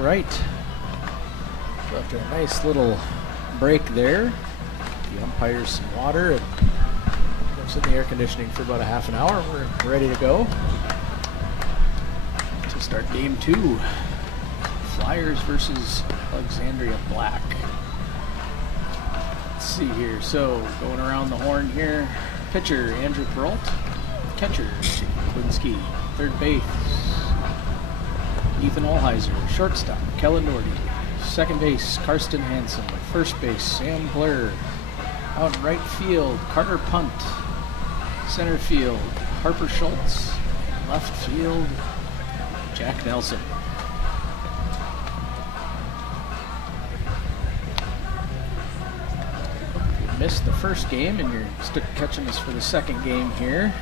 right. So after a nice little break there, the umpires some water and goes in the air conditioning for about a half an hour. We're ready to go to start game 2. Flyers versus Alexandria Black. Let's see here. So going around the horn here. Pitcher Andrew Peralt. Catcher Klinsky. Third base Ethan Olheiser. Shortstop Kellen Doherty. Second base Karsten Hansen. First base Sam Blair. Out in right field Carter Punt. Center field Harper Schultz. Left field Jack Nelson. If you missed the first game and you're still catching us for the second game here,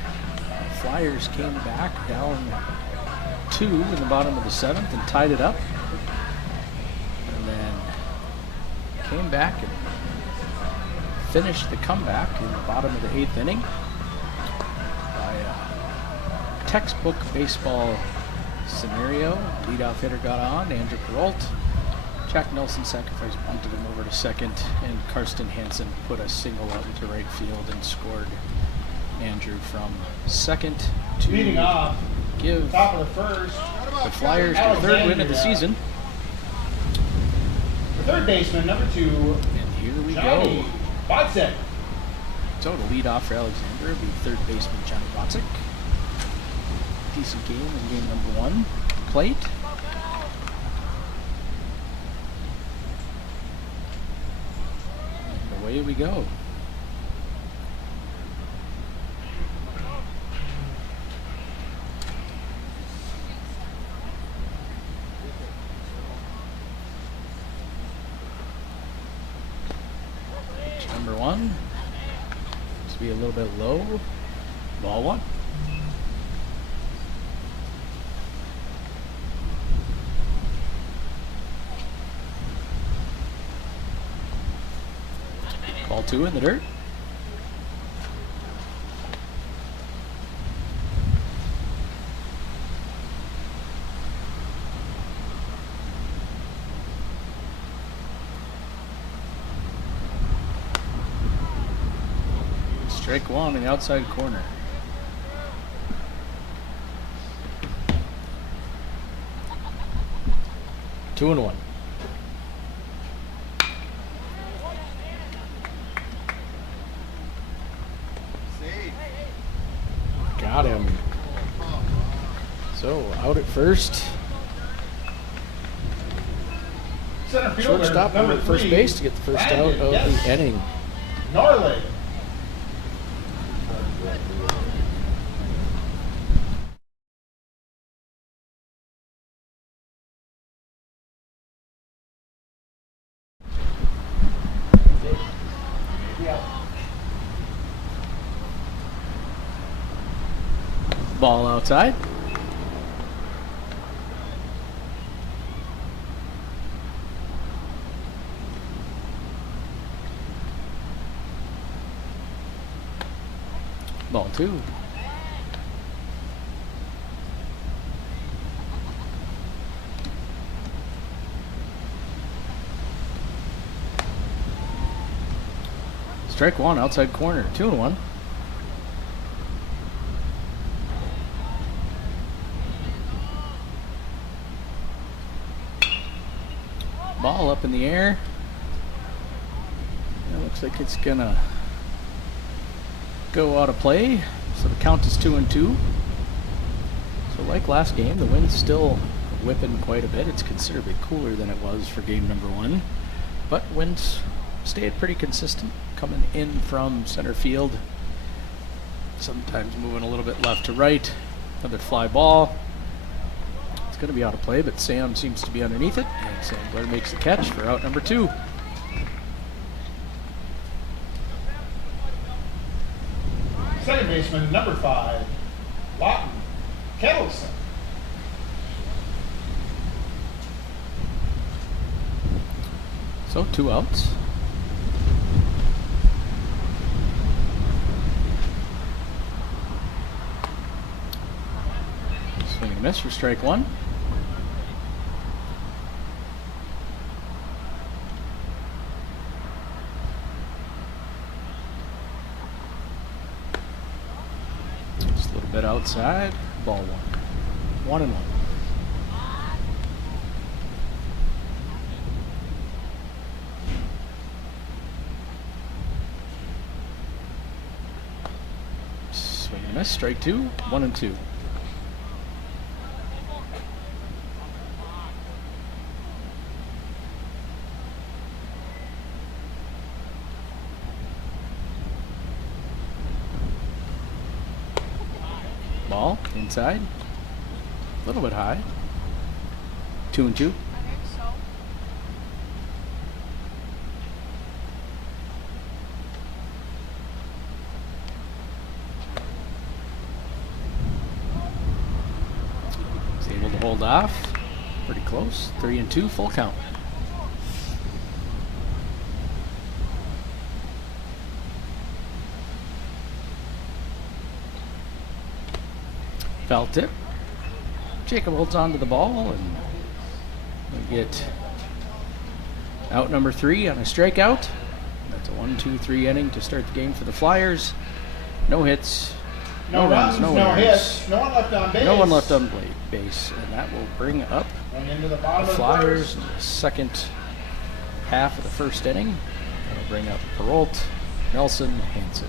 Flyers came back down 2 in the bottom of the 7th and tied it up. And then came back and finished the comeback in the bottom of the 8th inning by a textbook baseball scenario. Leadoff hitter got on, Andrew Peralt. Jack Nelson sacrifice bunted him over to second, and Karsten Hansen put a single out into right field and scored Andrew from second to leading off, give top of the first, the Flyers their third win of the season. The third baseman, number 2, and here we Johnny go. Botzek. So to lead off for Alexandria, the third baseman Johnny Botzek. Decent game in game number 1. Plate. And away we go. Number 1. This will be a little bit low. Ball 1. Ball 2 in the dirt. Strike 1 in the outside corner. Two and 1. Got him. So out at first. Center fielder, Shortstop over at first base to get the first out of the inning. Norley. Ball outside. Ball 2. Strike 1 outside corner. 2 and 1. Ball up in the air. It looks like it's gonna go out of play. So the count is 2 and 2. So like last game, the wind's still whipping quite a bit. It's considerably cooler than it was for game number 1. But winds stayed pretty consistent, coming in from center field. Sometimes moving a little bit left to right. Another fly ball. Going to be out of play, but Sam seems to be underneath it, and Sam Blair makes the catch for out number 2. Second baseman, number 5, Lawton Kettleson. So 2 outs. Swing and a miss for strike 1. bit outside. Ball one. 1-1. Swing and miss. Strike two. 1-2. Ball inside, a little bit high. 2-2. I think so. He's able to hold off. Pretty close. 3-2, full count. Foul tip. Jacob holds on to the ball, and we get out number 3 on a strikeout. That's a 1-2-3 inning to start the game for the Flyers. No hits, No runs, no errors, hits, no one left on base. no one left on base, and that will bring up Going into the the bottom of the Flyers first. in the second half of the first inning. That'll bring up Perrault, Nelson, Hansen.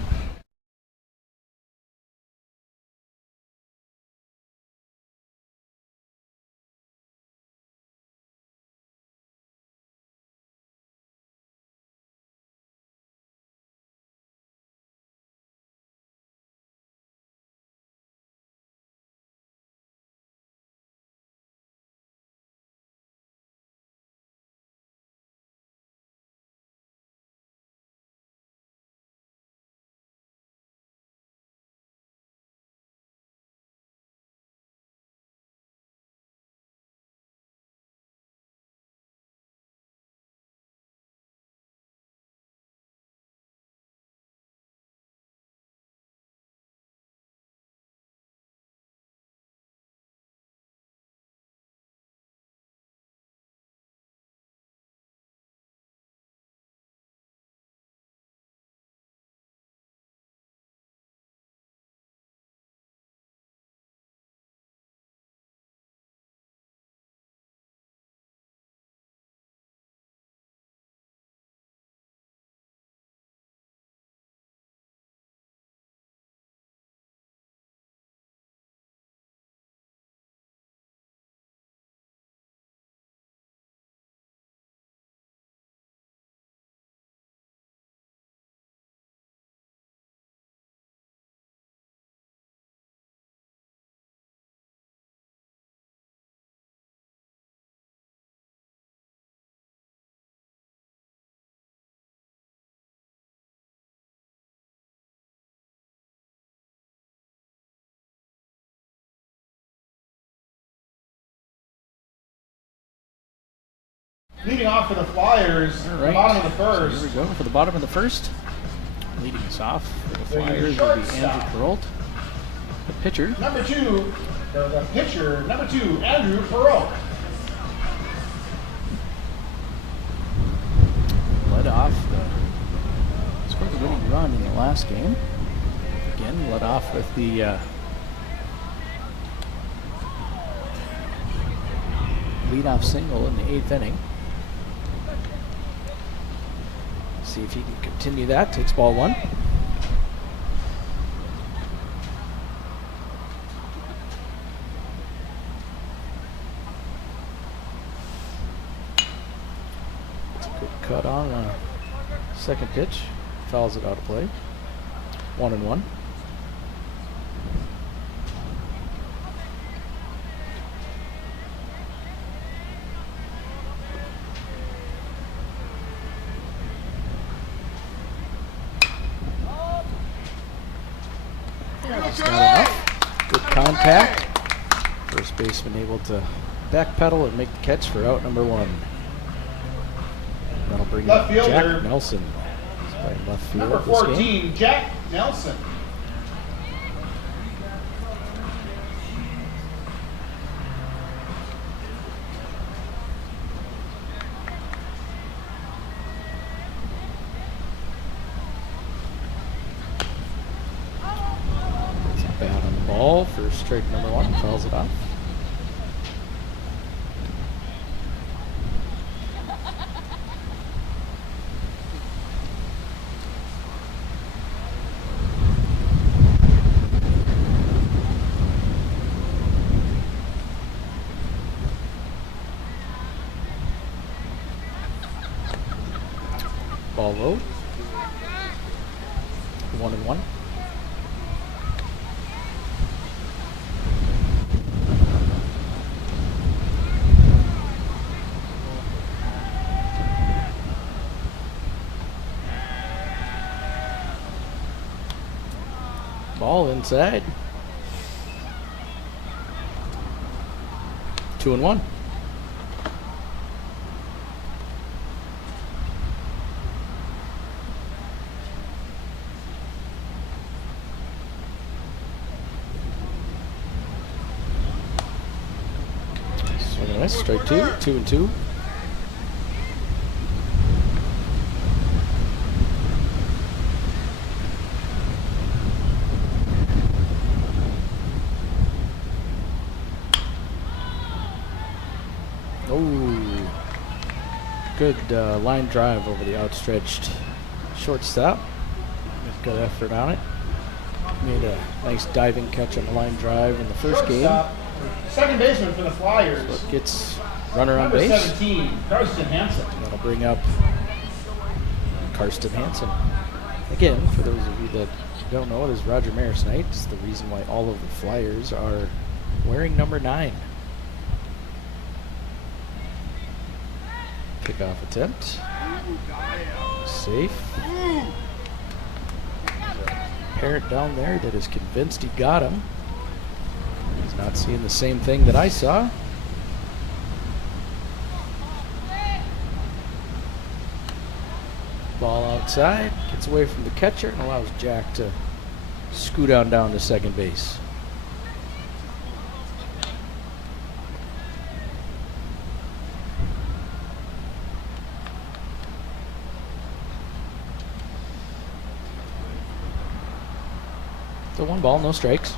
Leading off for the Flyers, All the right. bottom of the So first. here we go for the bottom of the first. Leading us off for the Bringing the Flyers will be shortstop. Andrew Perrault. The pitcher, Number 2, or the pitcher, number 2, Andrew Perrault. led off scored the winning run in the last game. Again, led off with the leadoff single in the 8th inning. See if he can continue that. Takes ball one. It's a good cut on second pitch. Fouls it out of play. 1-1. That's not enough. Good contact. First baseman able to backpedal and make the catch for out number one. That'll bring Left up fielder. Jack Nelson. He's playing left field Number this game. 14, Jack Nelson. Bat on the ball. for strike number 1, fouls it off. Ball low. 1-1. Ball inside. 2-1. Nice. Strike 2, 2-2. Oh, good line drive over the outstretched shortstop. With good effort on it. Made a nice diving catch on the line drive in the first game. Second baseman for the Flyers. So it gets runner on Number base. 17, Karsten Hansen. That'll bring up Karsten Hansen. Again, for those of you that don't know, it is Roger Maris night. It's the reason why all of the Flyers are wearing number 9. Kickoff attempt. Safe. Parent down there that is convinced he got him. He's not seeing the same thing that I saw. Ball outside, gets away from the catcher and allows Jack to scoot on down to second base. So 1 ball, no strikes.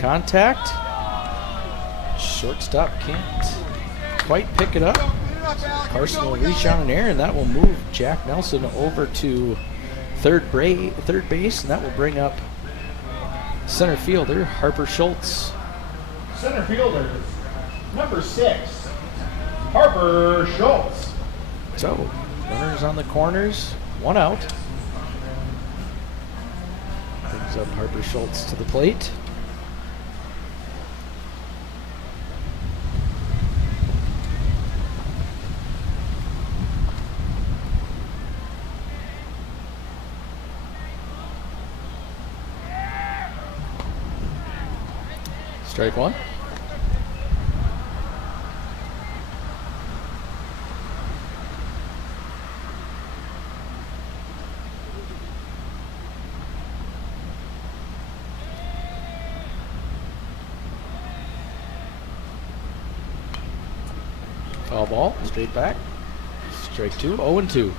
Contact. Shortstop can't quite pick it up. Carson will reach on an air, and that will move Jack Nelson over to third base, and that will bring up center fielder Harper Schultz. Center fielder, number 6, Harper Schultz. So, runners on the corners, 1 out. Brings up Harper Schultz to the plate. Strike 1. Foul ball, straight back. Strike 2, 0-2.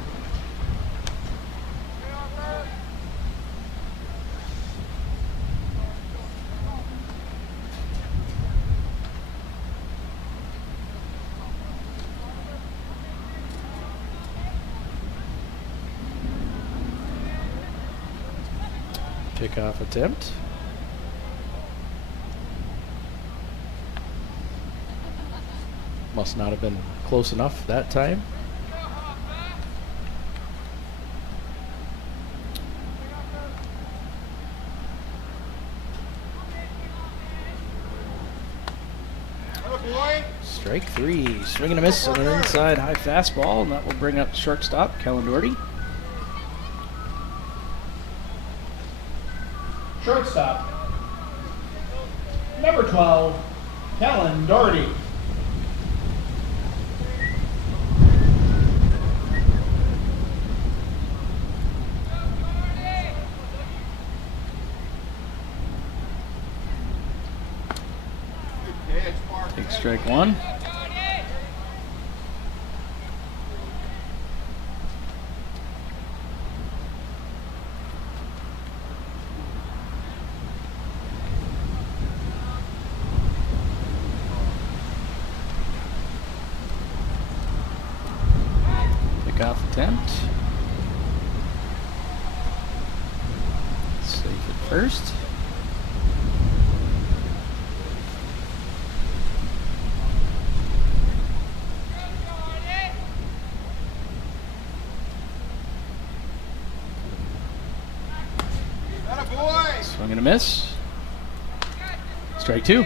Kickoff attempt. Must not have been close enough that time. Strike 3. Swing and a miss on an inside high fastball, and that will bring up shortstop Kellen Doherty. Shortstop, number 12, Kellen Doherty. Takes Strike one. Pickoff attempt. Safe at first. Swing and a miss. Strike two.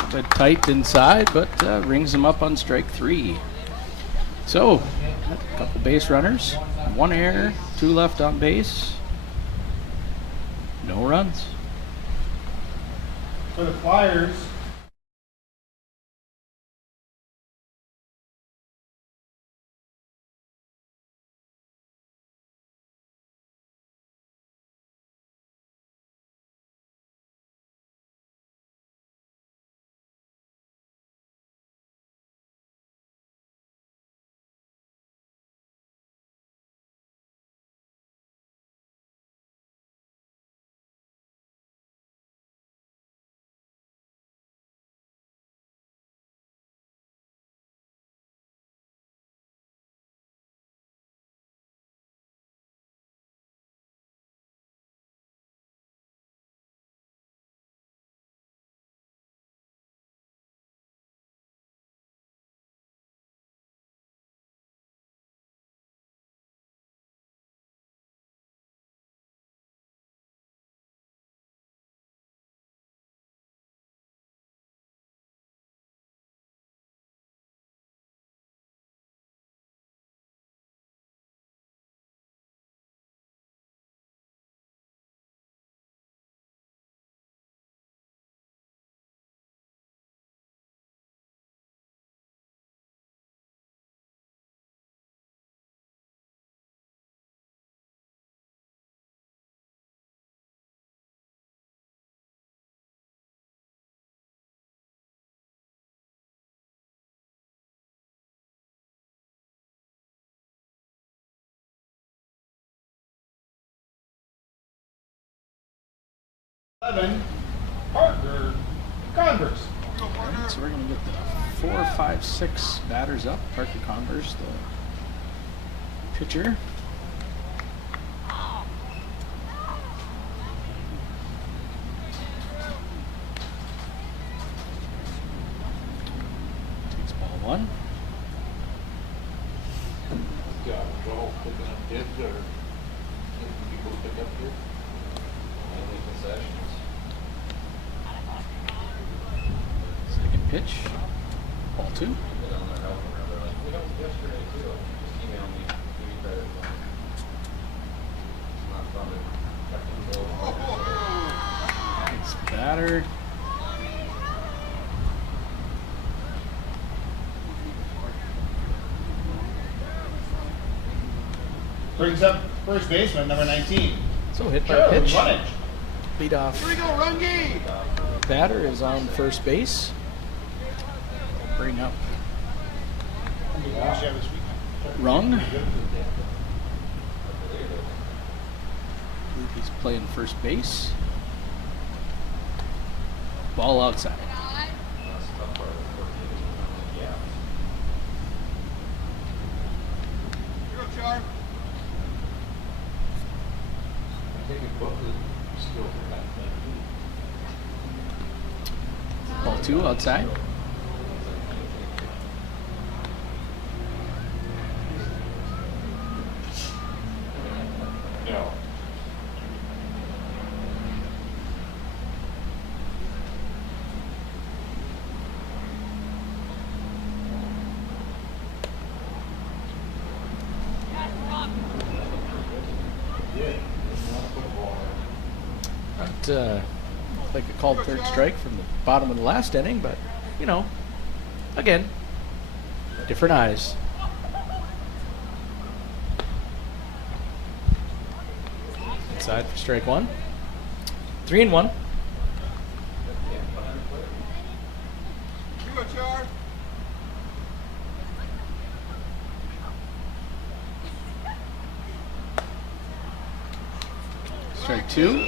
A bit tight inside, but rings him up on strike three. So, a couple base runners, one error, two left on base, no runs. For the Flyers, Parker Converse. Alright, so we're going to get the 4, 5, 6 batters up. Parker Converse, the pitcher. Takes ball one. Got Joel picking up kids or people to pick up here? Mainly concessions. Second pitch. Ball two. Been on their help around. They're like, we helped yesterday too. Just email me. Give me credit for it. It's not fun to Nice batter. Brings up first baseman, number 19. So hit by Charlie pitch. Runnage. Lead off. Here we go, Runge! Batter is on first base. Bring up Rung. I believe he's playing first base. Ball outside. Ball two outside. No. Not Looked like a called third strike from the bottom of the last inning, but, you know, again, different eyes. Inside for strike one. 3-1. Strike two.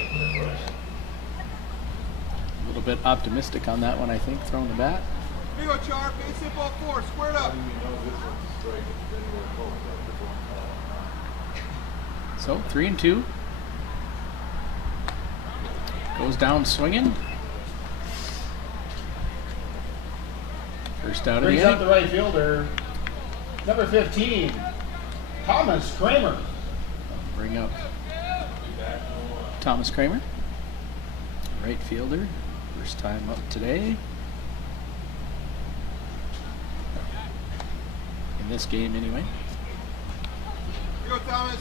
A little bit optimistic on that one, I think, throwing the bat. Here you go, Char. Base hit ball 4. Squared up. So 3-2. Goes down swinging. First out of the Brings up inning. the right fielder, number 15, Thomas Kramer. Bring up Thomas Kramer, right fielder. First time up today. In this game, anyway. Here you go, Thomas.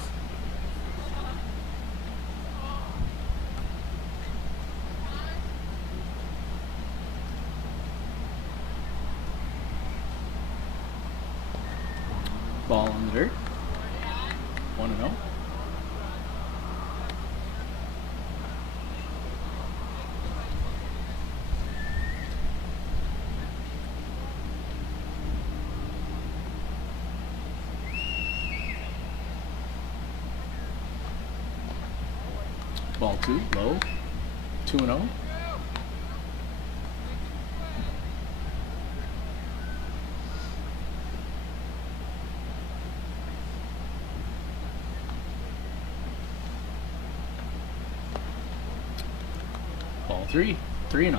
Ball in the dirt. 1-0. Ball 2, low. 2-0. Ball 3, 3-0.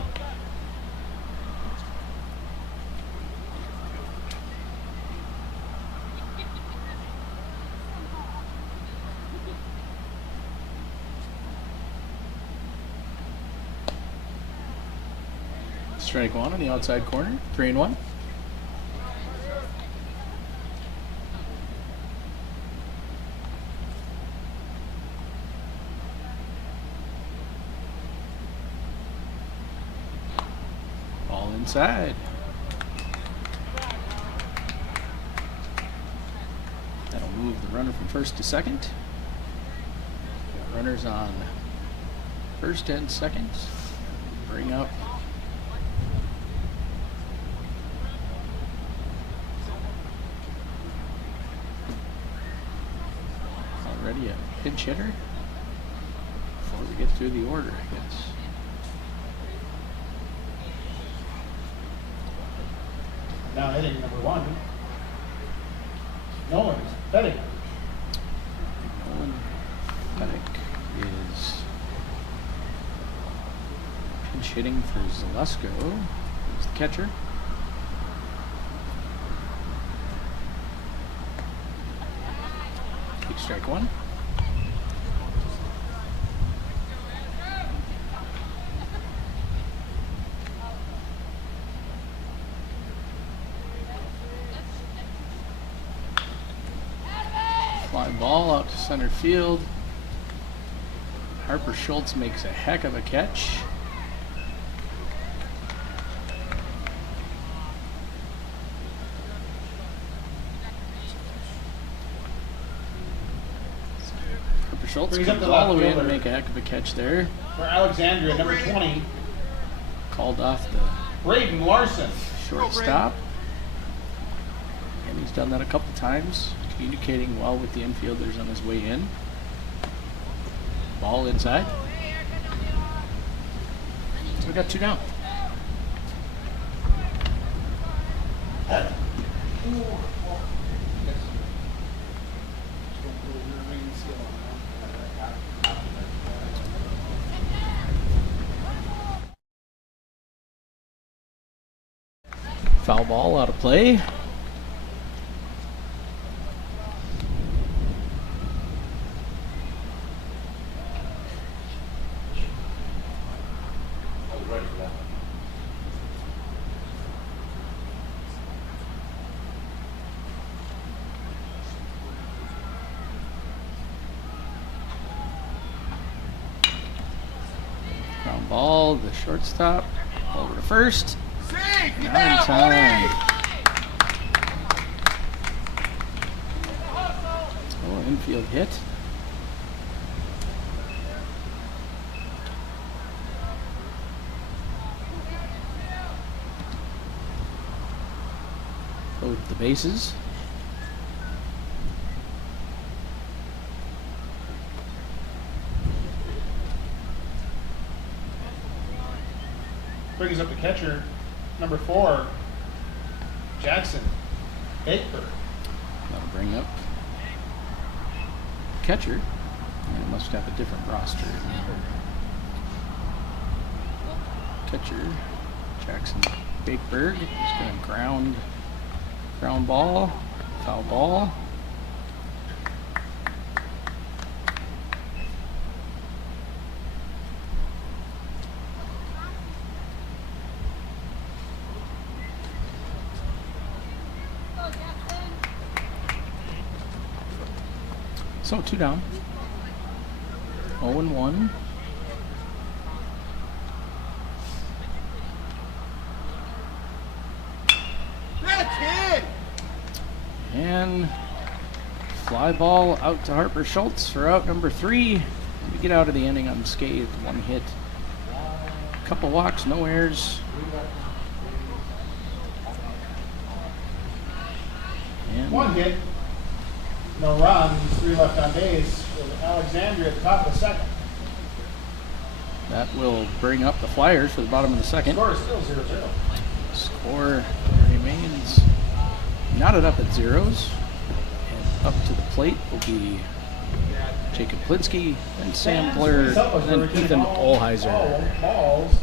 Strike one on the outside corner. 3-1. Ball inside. That'll move the runner from first to second. Got runners on first and second. Bring up already a pinch hitter before we get through the order, I guess. Now hitting number 1, Nolan Petty. Nolan Pettick is pinch hitting for Zalesko. He's the catcher. Take strike one. Fly ball out to center field. Harper Schultz makes a heck of a catch. Harper Schultz Brings up comes the all the left way in to fielder. make a heck of a catch there. For Alexandria, number 20, Called off the Braden Larson. shortstop. And he's done that a couple times, communicating well with the infielders on his way in. Ball inside. So we got two down. Foul ball out of play. Ground ball, the shortstop, over to first. Safe! You Now in got time. Oh, infield hit. Load the bases. Brings up the catcher, number 4, Jackson Baker. That'll bring up catcher. And it must have a different roster. Catcher, Jackson Bakeberg is going to ground ball, foul ball. So 2 down. 0-1. That's it! And fly ball out to Harper Schultz for out number 3. We get out of the inning unscathed. 1 hit. Couple walks, no errors. And 1 hit, no runs, 3 left on base with Alexandria at the top of the second. that will bring up the Flyers for the bottom of the second. Score is still 0-0. Score remains knotted up at zeros. And up to the plate will be Jacob Plinsky, then Sampler, and then Ethan Olheiser. Balls.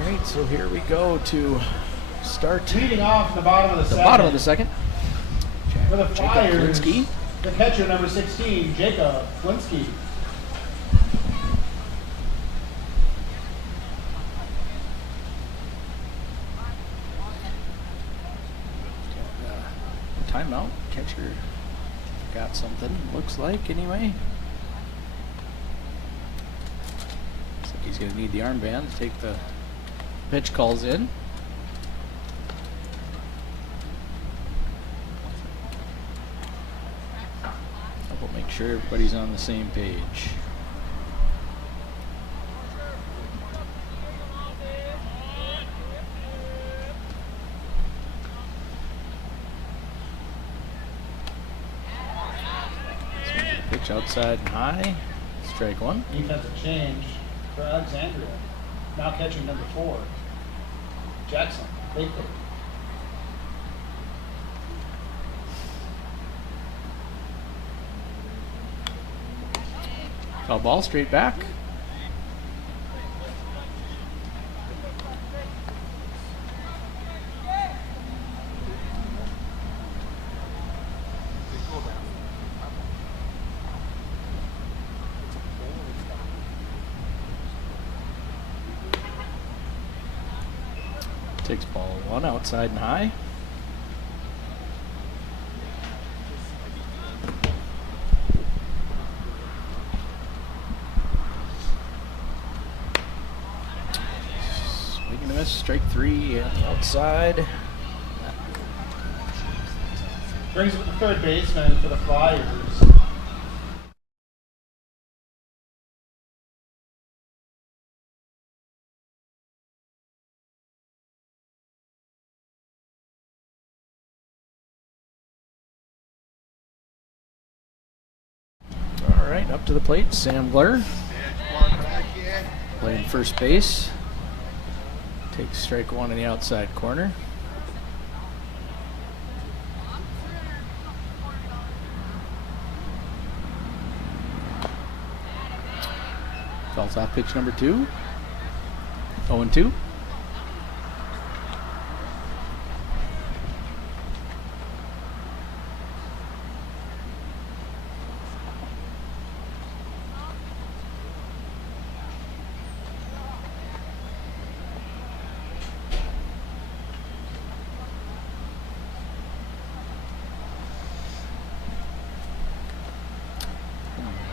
Alright, so here we go to start Leading off in the bottom of the second. bottom of the second. For the Jacob Flyers, Plinsky. the catcher, number 16, Jacob Plinsky. Timeout. Catcher got something, looks like, anyway. Looks like he's going to need the armband to take the pitch calls in. We'll make sure everybody's on the same page. Pitch outside and high. Strike 1. Defensive change for Alexandria. Now catching number 4, Jackson Baker. Foul ball straight back. Takes ball 1 outside and high. Swing and a miss, strike 3 and outside. Brings up the third baseman for the Flyers. All right, up to the plate, Sam Blair. Yeah, come on back, yeah. Playing first base. Takes strike 1 in the outside corner. Fouls off pitch number 2. 0-2.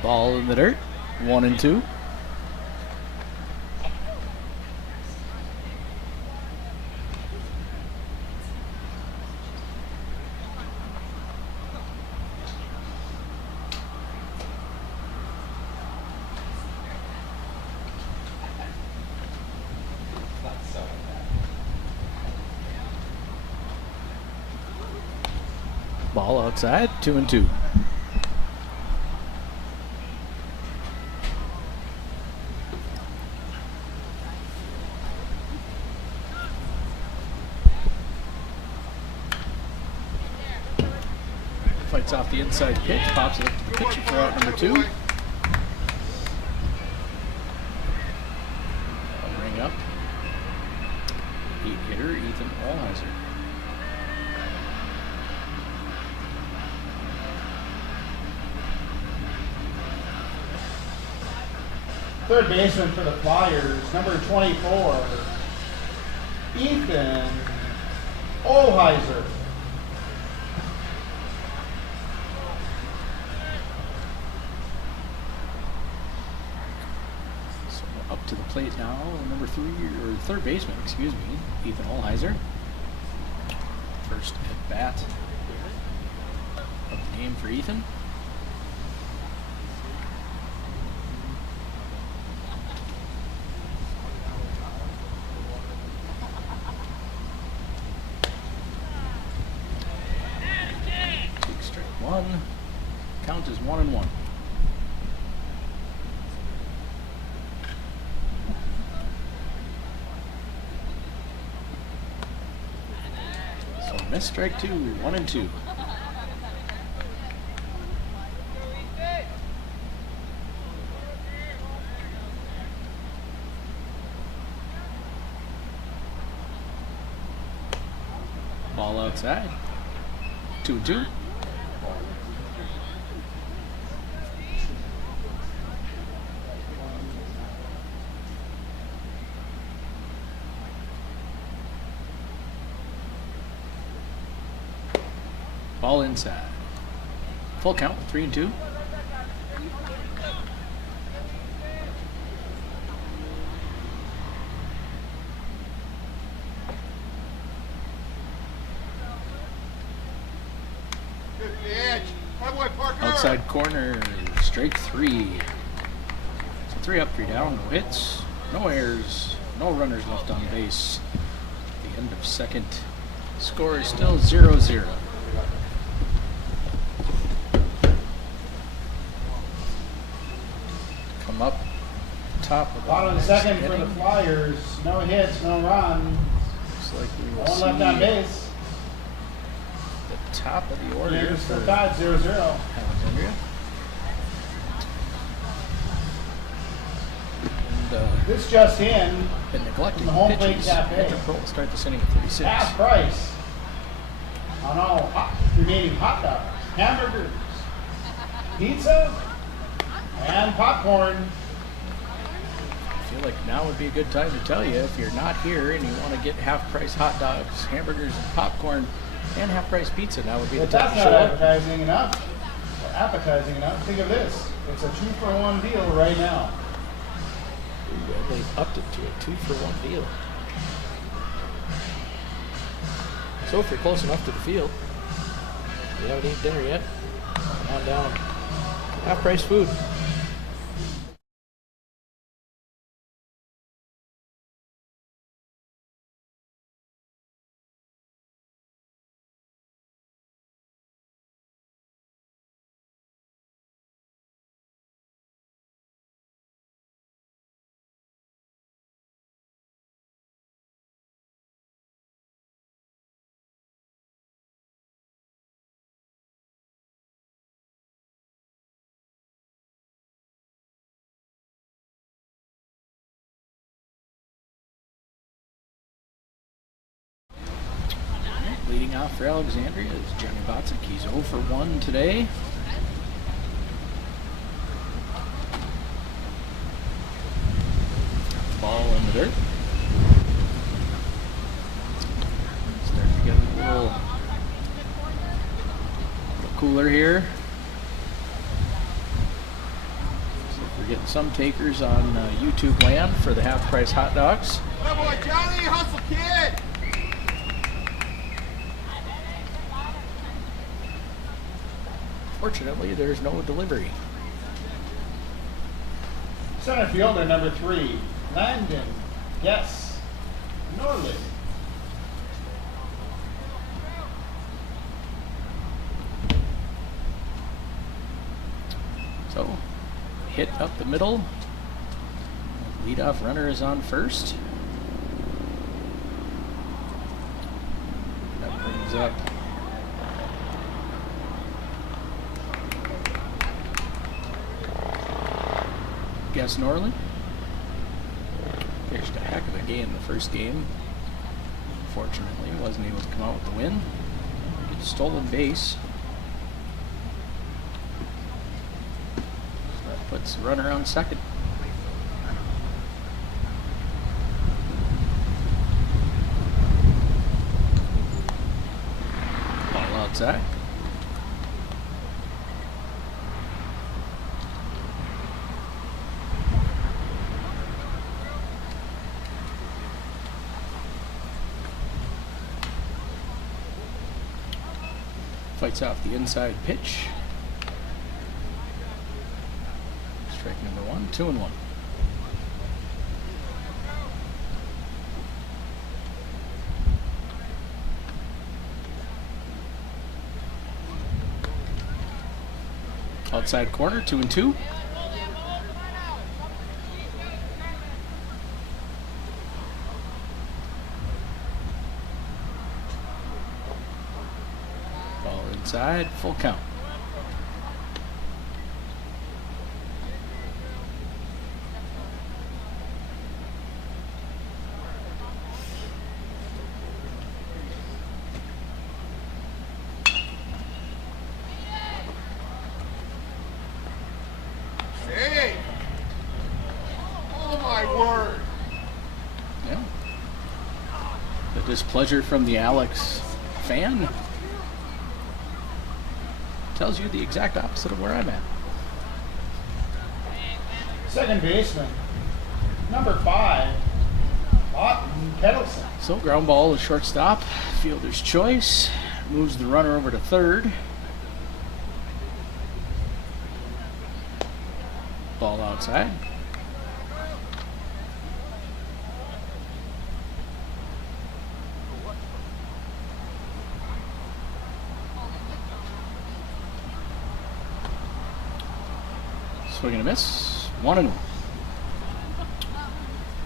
Ball in the dirt. 1-2. Ball outside. 2-2. Fights off the inside pitch, pops it up to the pitcher for out number 2. I'll ring up. 8-hitter Ethan Allheiser. Third baseman for the Flyers, number 24, Ethan Allheiser. So up to the plate now, number 3 or third baseman, excuse me, Ethan Allheiser. First at bat of the game for Ethan. Take strike 1. Count is 1-1. So miss strike 2, 1-2. Ball outside. 2-2. Ball inside. Full count, 3-2. Good pitch. My boy Parker. Outside corner, strike 3. So 3 up, 3 down, no hits, no errors, no runners left on base. At the end of second, score is still 0-0. Come up top of Bottom of the second for the inning. Flyers, no hits, no runs, Looks like we will one left on see base. the top of the order Rangers for still tied 0-0. Alexandria. This just in, been neglecting From the home plate pitches. cafe. Metro Pro will start this inning at 36. half price on all remaining hot dogs, hamburgers, pizza, and popcorn. I feel like now would be a good time to tell you if you're not here and you want to get half-price hot dogs, hamburgers, and popcorn, and half-price pizza, now would be the If time that's to not show up. advertising enough, or appetizing enough, think of this. It's a 2-for-1 deal right now. Ooh, they've upped it to a 2-for-1 deal. So if you're close enough to the field, you haven't eaten dinner yet, come on down. Half-price food. Leading off for Alexandria is Johnny Botzik. He's 0 for 1 today. Ball in the dirt. Starting to get a little cooler here. So we're getting some takers on YouTube land for the half-price hot dogs. Come on, Johnny, hustle, kid. Fortunately, there's no delivery. Center fielder number 3, Landon, yes, Norley. So, hit up the middle. Leadoff runner is on first. That brings up Guess Norley. Pitched a heck of a game the first game. Fortunately, wasn't able to come out with the win. Get a stolen base. So that puts the runner on second. Ball outside. Fights off the inside pitch. Strike number 1, 2-1. Outside corner, 2-2. Ball inside, full count. Hey. Oh, my word. Yeah. The displeasure from the Alex fan tells you the exact opposite of where I'm at. Second baseman, number 5, Lawton Kettleson. So ground ball to shortstop, fielder's choice, moves the runner over to third. Ball outside. Swing and a miss. 1-1.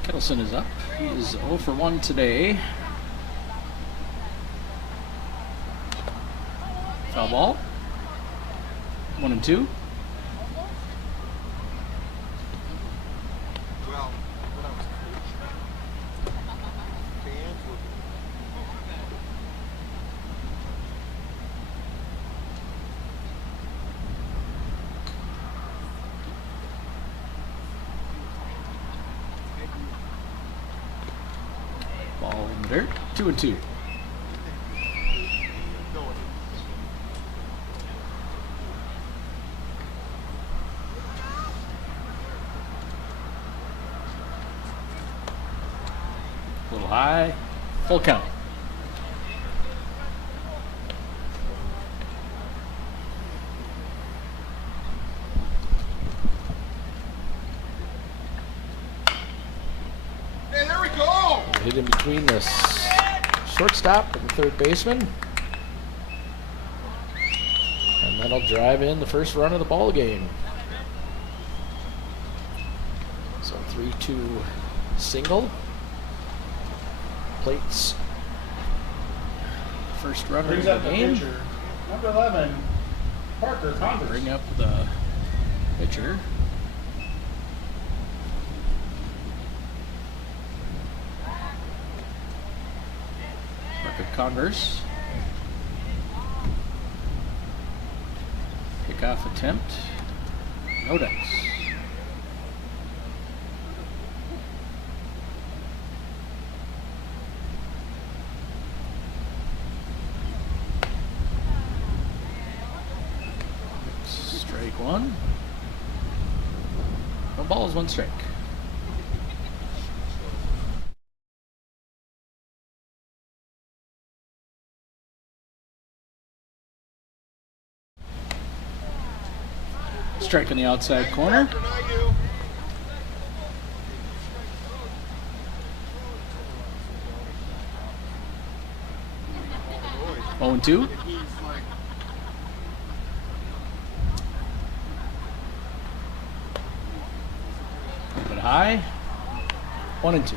Kettleson is up. He is 0 for 1 today. Foul ball. 1-2. Well, dirt. 2-2. A little high. Full count. Hey, there we go! Hit in between the shortstop and the third baseman. And that'll drive in the first run of the ball game. So 3-2 single. Plates. First runner Brings of up the the game. pitcher. Number 11, Parker Converse. Bring up the pitcher. Parker Converse. Pickoff attempt. No dice. Strike one. No balls, one strike. Strike in the outside corner. Parker, not you. 0-2. He's like, But high. 1-2.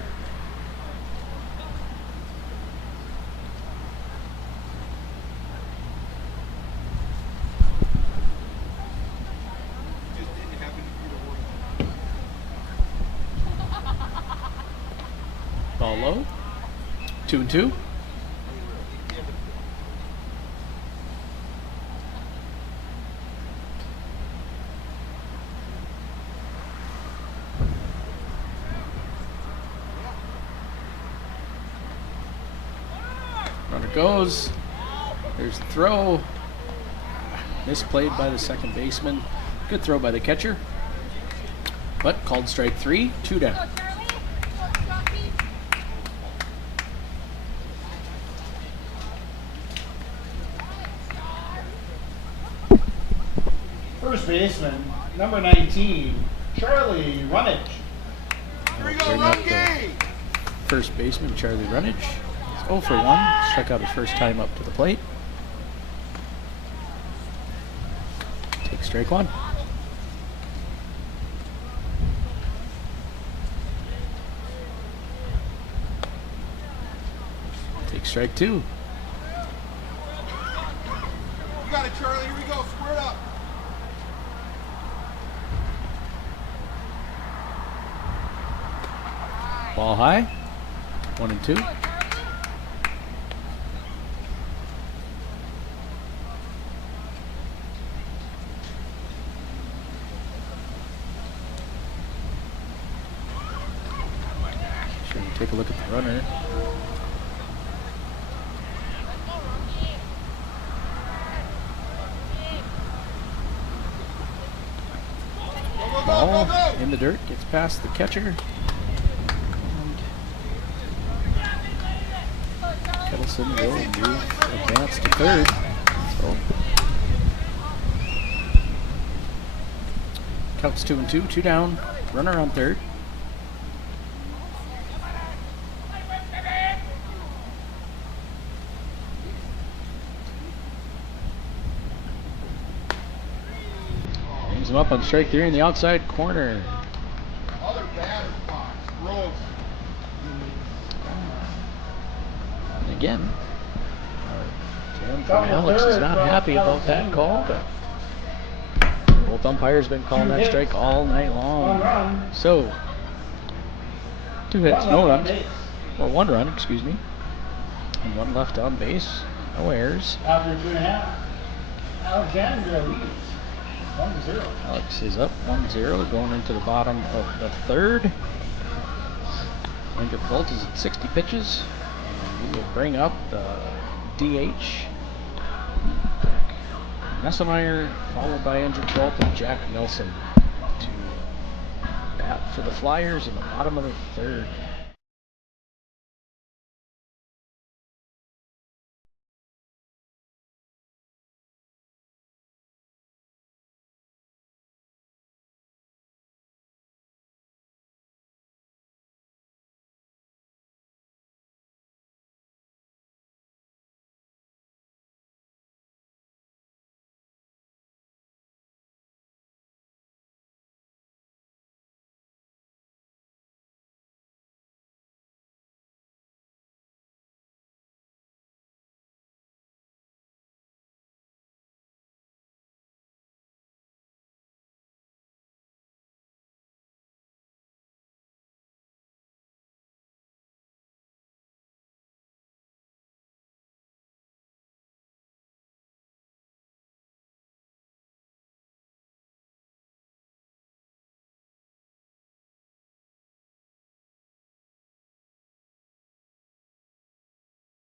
just didn't happen to be the worst. Ball low. 2-2. Runner goes. There's the throw. Misplayed by the second baseman. Good throw by the catcher. But called strike 3, 2 down. First baseman, number 19, Charlie Runnage. Here we go, Bring run up the game! first baseman, Charlie Runnage. He's 0 for 1. Struck out his first time up to the plate. Take strike 1. Take strike 2. You got it, Charlie. Here we go. Square it up. Ball high. 1-2. Sure, take a look at the runner. Go, go, go, Ball go, go! in the dirt, gets past the catcher. Kettleson will move, advance to third. So counts 2-2, 2 down, runner on third. Brings him up on strike 3 in the outside corner. Other batter box. Gross. And again, Jan from Alex is not happy about that call, but both umpires been calling that strike all night One long. run. So, 2 hits, One no left on runs, base. or 1 run, excuse me, and 1 left on base, no errors. After 2.5, Alexandria leads 1-0. Alex is up 1-0 going into the bottom of the third. Andrew Bolt is at 60 pitches. will bring up the DH. Nesselmeyer, followed by Andrew Trolt and Jack Nelson to bat for the Flyers in the bottom of the third.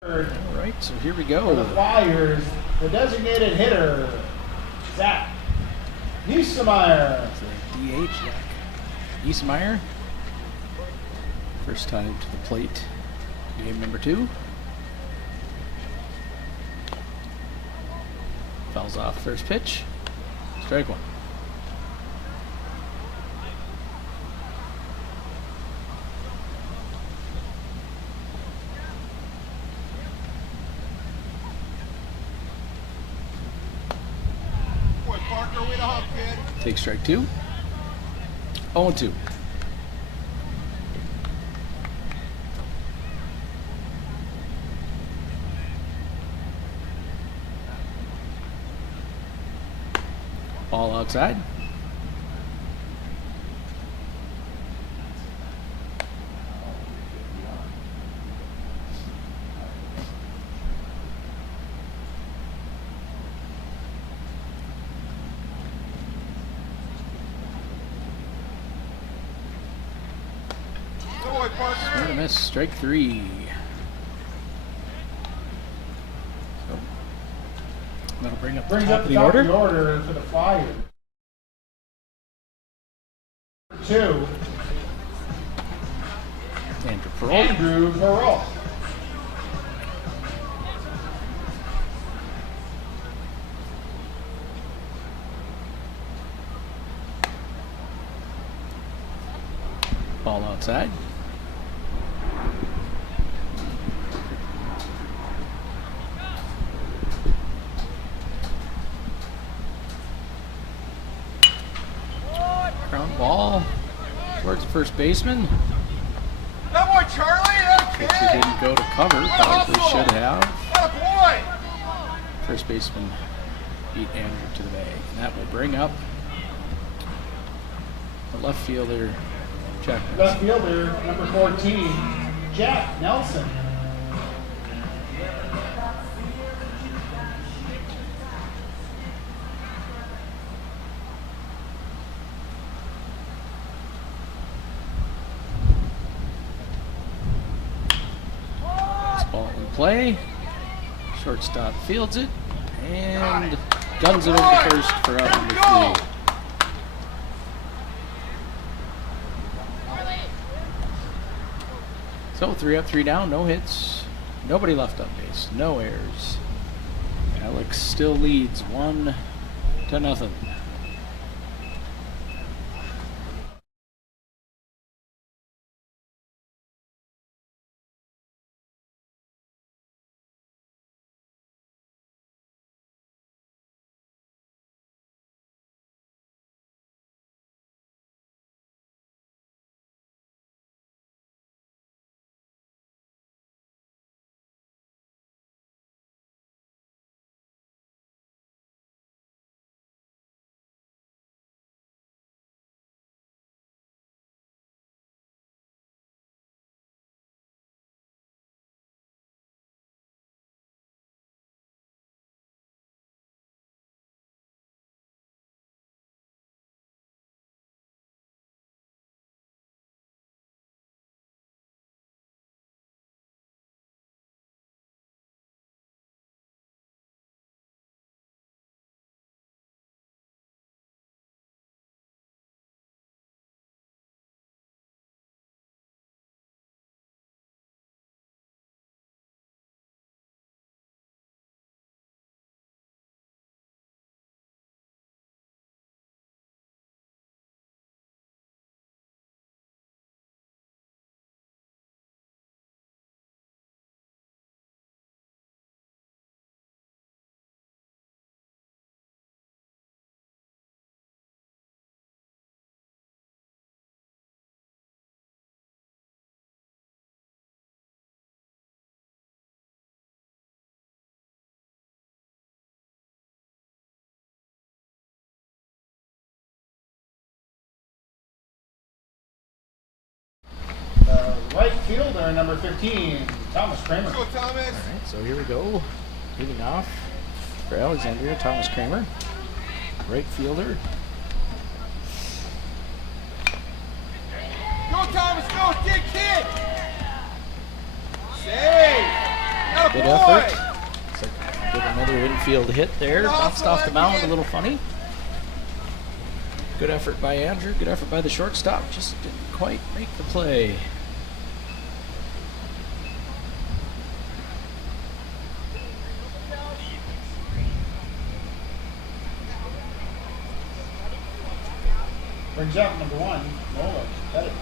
All right, so here we For go. the Flyers, the designated hitter, Zach Niesemeyer. It's a DH, Jack Niesemeyer. First time to the plate, game number 2. Fouls off first pitch. Strike 1. Boy, Parker, way to hug, kid. Take strike 2. 0-2. Ball outside. Good boy, Parker. Swing and a miss. Strike 3. So, that'll bring up the Brings top up of the the top order. of the order for the Flyers. 2, Andrew Perrault. Andrew Perrault. Ball outside. Ground ball towards the first baseman. That boy, Charlie. That He kid. didn't go to cover, probably should have. That boy. First baseman beat Andrew to the bag. And that will bring up the left fielder, Jack Left Nelson. fielder, number 14, Jack Nelson. Ball in play. Shortstop fields it and guns it over to first for out number 3. So 3 up, 3 down, no hits, nobody left on base, no errors. Alex still leads 1-0. fielder, number 15, Thomas Kramer. Let's go, Thomas. All right, so here we go. Leading off for Alexandria, Thomas Kramer. Right fielder. Go, Thomas. Go, dig, kid. Save. Atta Good boy. effort. Looks like get another infield hit there. Bounced off the mound, a little funny. Good effort by Andrew. Good effort by the shortstop. Just didn't quite make the play. Brings up number 1, Nola Pettit.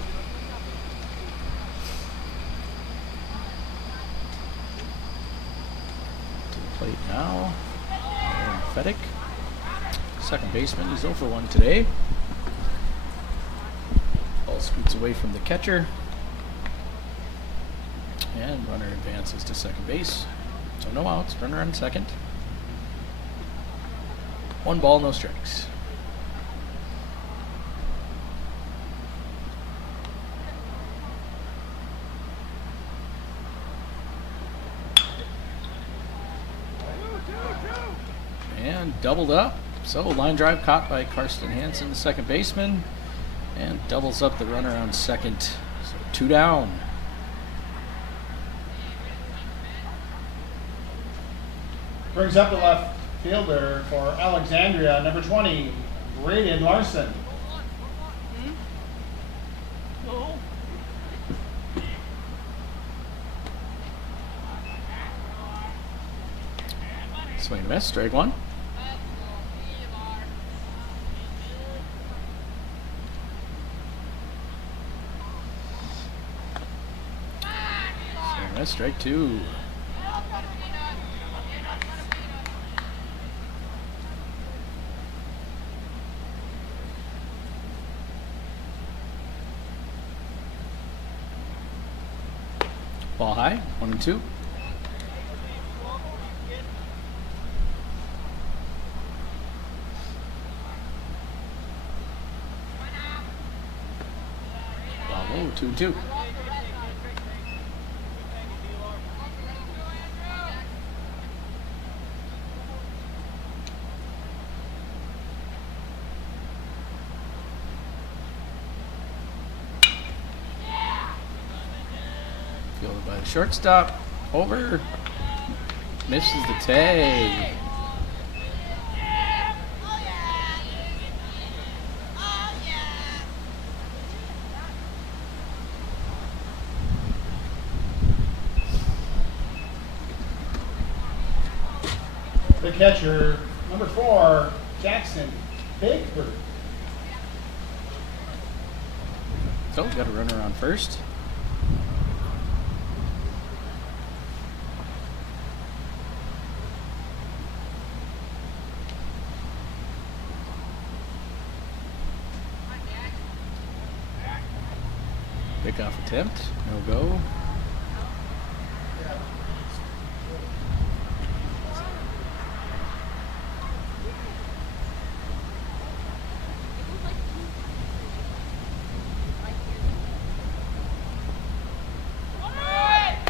To the plate now. Aaron Fedek. Second baseman. He's 0 for 1 today. Ball scoots away from the catcher. And runner advances to second base. So no outs. Runner on second. 1 ball, no strikes. And doubled up. So line drive caught by Karsten Hansen, the second baseman, and doubles up the runner on second. So 2 down. Brings up the left fielder for Alexandria, number 20, Braden Larson. Swing and a miss, strike 1. Swing and a miss, strike 2. Ball high, 1 and 2. Ball low, 2 and 2. Fielded by the shortstop. Over. Misses the tag. The catcher, number 4, Jackson Bigford. So got a runner on first. Pickoff attempt, no go.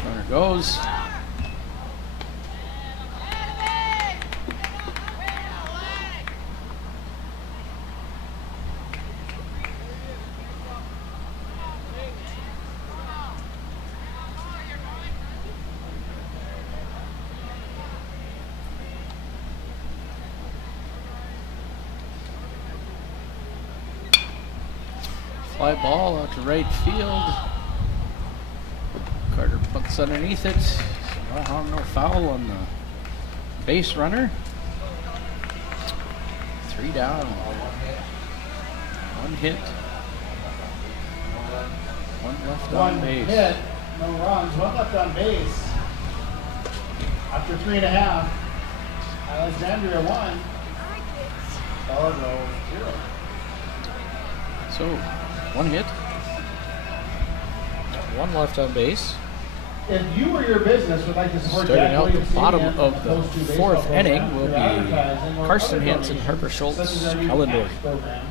Runner goes. Fly ball out to right field. Carter punts underneath it. So no harm, no foul on the base runner. 3 down. 1 hit. 1 left on 1 base. hit, no runs, 1 left on base. After 3.5, Alexandria 1, Fargo 0. So 1 hit. 1 left on base. If you or your business would like to support Starting Jack out the Williams bottom Stadium of and the those two baseball 4th inning programs will through be advertising or Karsten other Hansen, donations, Harper Schultz, such as our new Hellendorf. tax program,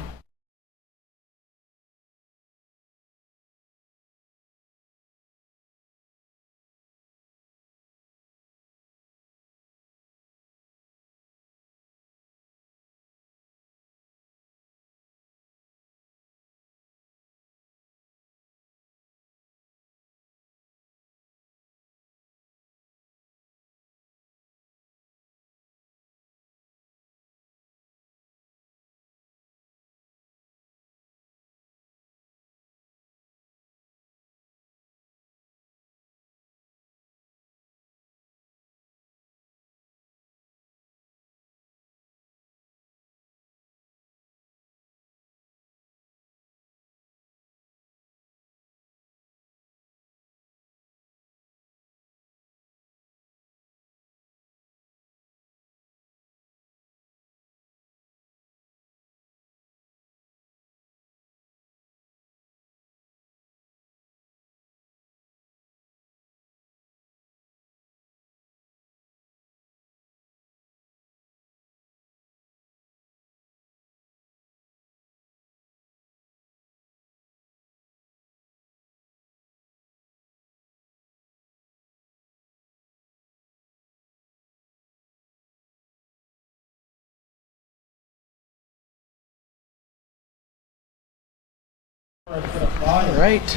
For the Flyers. All right.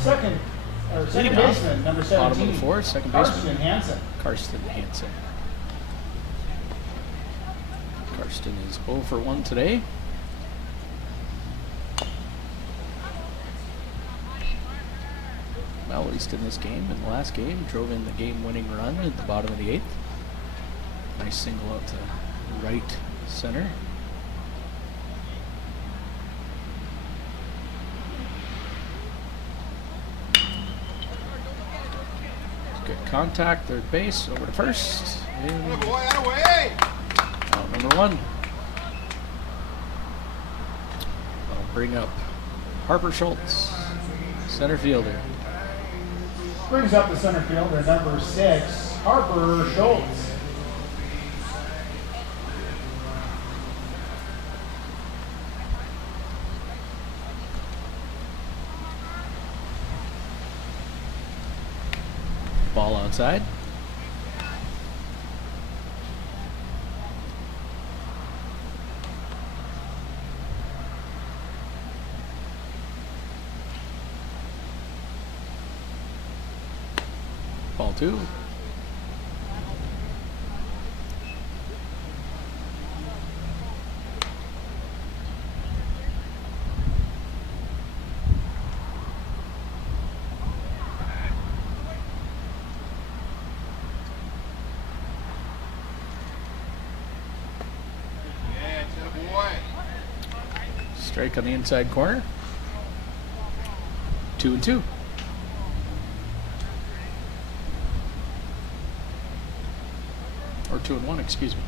Second Leading off, baseman, number bottom of 17. the fourth, second Karsten baseman. Hansen. Karsten Hansen. Karsten is 0 for 1 today. Well, at least in this game, in the last game, drove in the game-winning run at the bottom of the 8th. Nice single out to right center. Good contact, third base, over to first. And Boy, that away. out number 1. I'll bring up Harper Schultz, center fielder. Brings up the center fielder, number 6, Harper Schultz. Ball outside. Ball 2. Yeah, it's a boy. Strike on the inside corner. 2-2. Or 2-1, excuse me.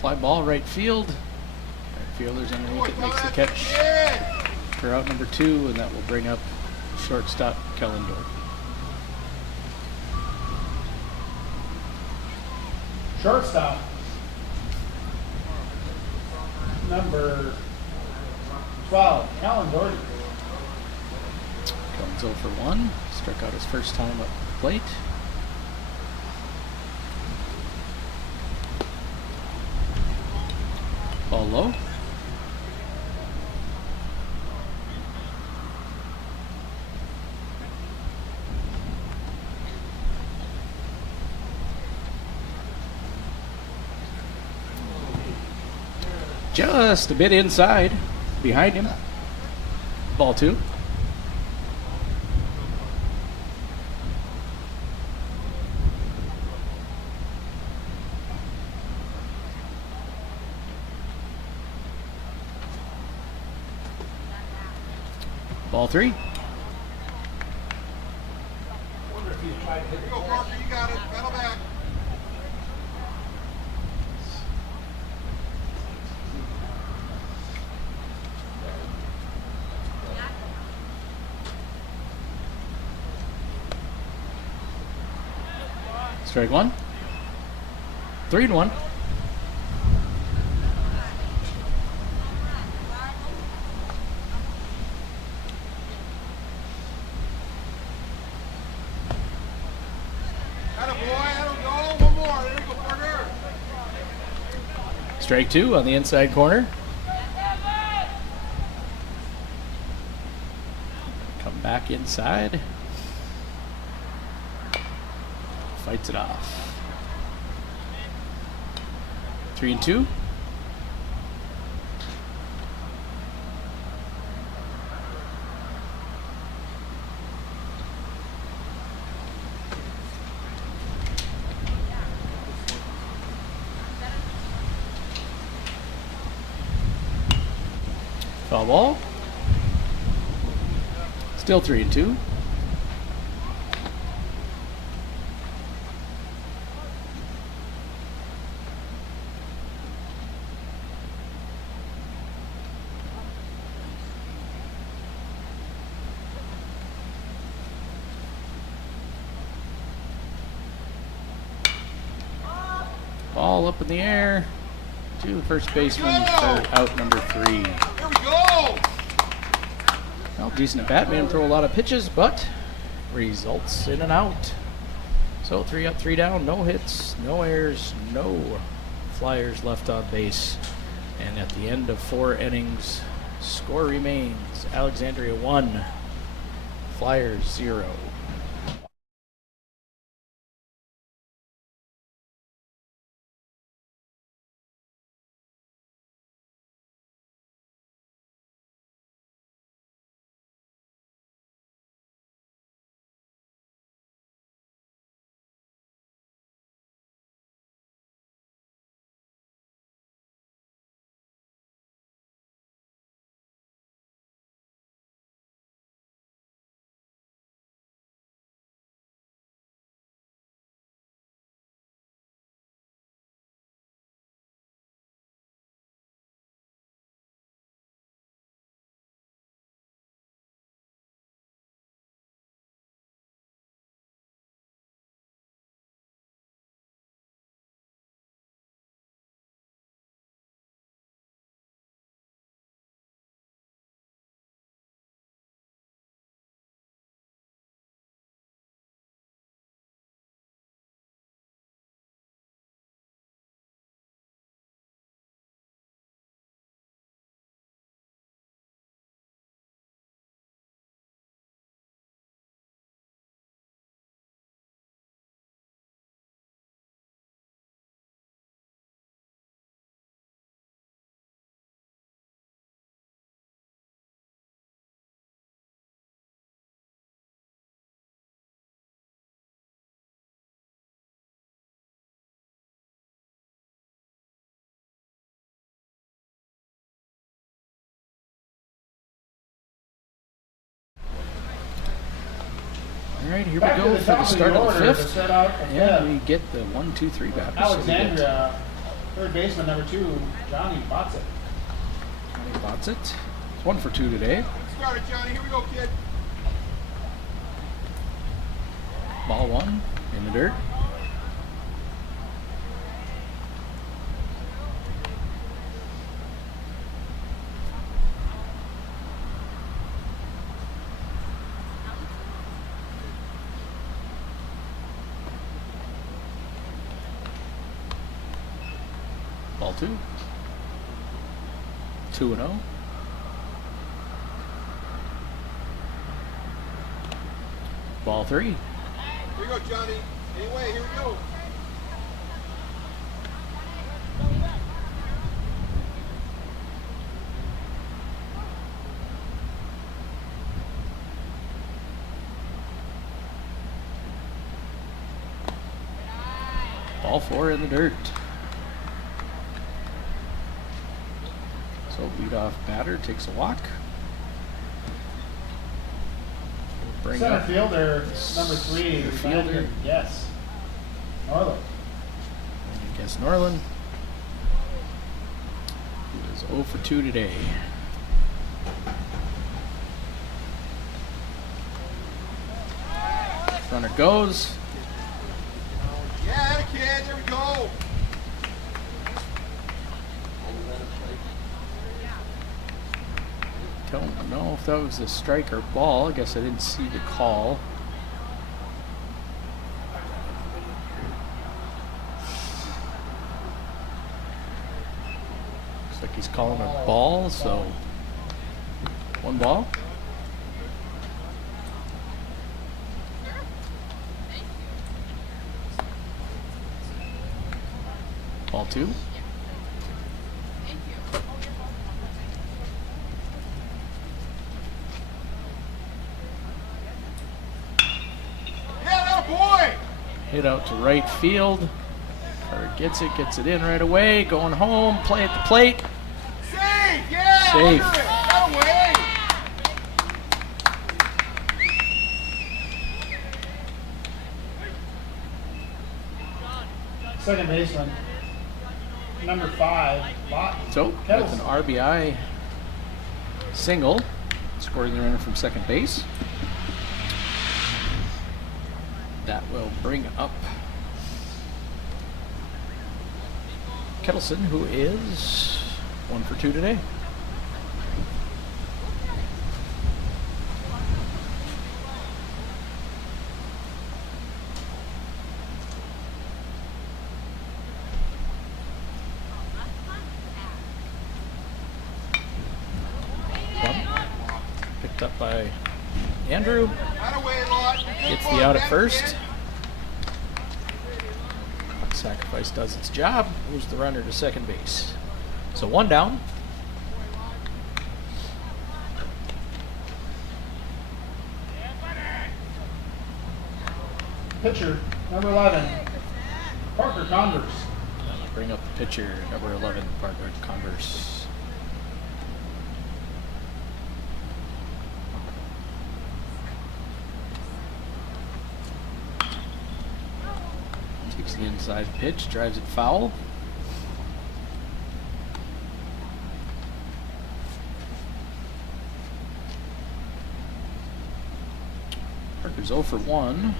Fly ball right field. Right fielder's underneath it, makes the catch for out number 2, and that will bring up shortstop Kellen Dorp. Shortstop, number 12, Alan Doherty. Kellen's 0 for 1. Struck out his first time up the plate. Ball low. Just a bit inside, behind him. Ball 2. Ball 3. Here you go, Parker. You got it. Pedal back. Strike 1. 3-1. Atta boy. That'll go. One more. There you go, Parker. Strike 2 on the inside corner. Come back inside. Fights it off. 3-2. Foul ball. Still 3-2. Ball up in the air to the first baseman for out number 3. Here we go. Well, decent at bat, made him throw a lot of pitches, but results in and out. So 3 up, 3 down, no hits, no errors, no flyers left on base And at the end of 4 innings, score remains Alexandria 1, Flyers 0. All right, here Back we to go the for the top start of the order to 5th. start out the Yeah, fifth. we get the 1, 2, 3 batters. So we get Alexandria, third baseman number 2, Johnny Botsit. Johnny Botsit. It's 1 for 2 today. Start it, Johnny. Here we go, kid. Ball 1 in the dirt. Ball 2. 2-0. Ball 3. Here we go, Johnny. Anyway, here we go. Ball 4 in the dirt. So leadoff batter takes a walk. We'll bring Center up fielder number 3, center fielder. Yes. Norland. I guess Norland, who is 0 for 2 today. Runner goes. Yeah, kid. There we go. Don't know if that was a strike or ball. I guess I didn't see the call. Looks like he's calling a ball, so 1 ball. Ball 2. Yeah, that boy. Hit out to right field. Carter gets it in right away. Going home, play at the plate. Safe. Yeah. Safe. Under it. That way. Second baseman number 5, Lawton. So, with Kettles. an RBI single, scoring the runner from second base. That will bring up Kettleson, who is 1 for 2 today. Picked up by Andrew. That away lot. Gets the out at first. Sacrifice does its job. Moves the runner to second base. So 1 down. Pitcher, number 11, Parker Converse. Bring up the pitcher, number 11, Parker Converse. Takes the inside pitch, drives it foul. Parker's 0 for 1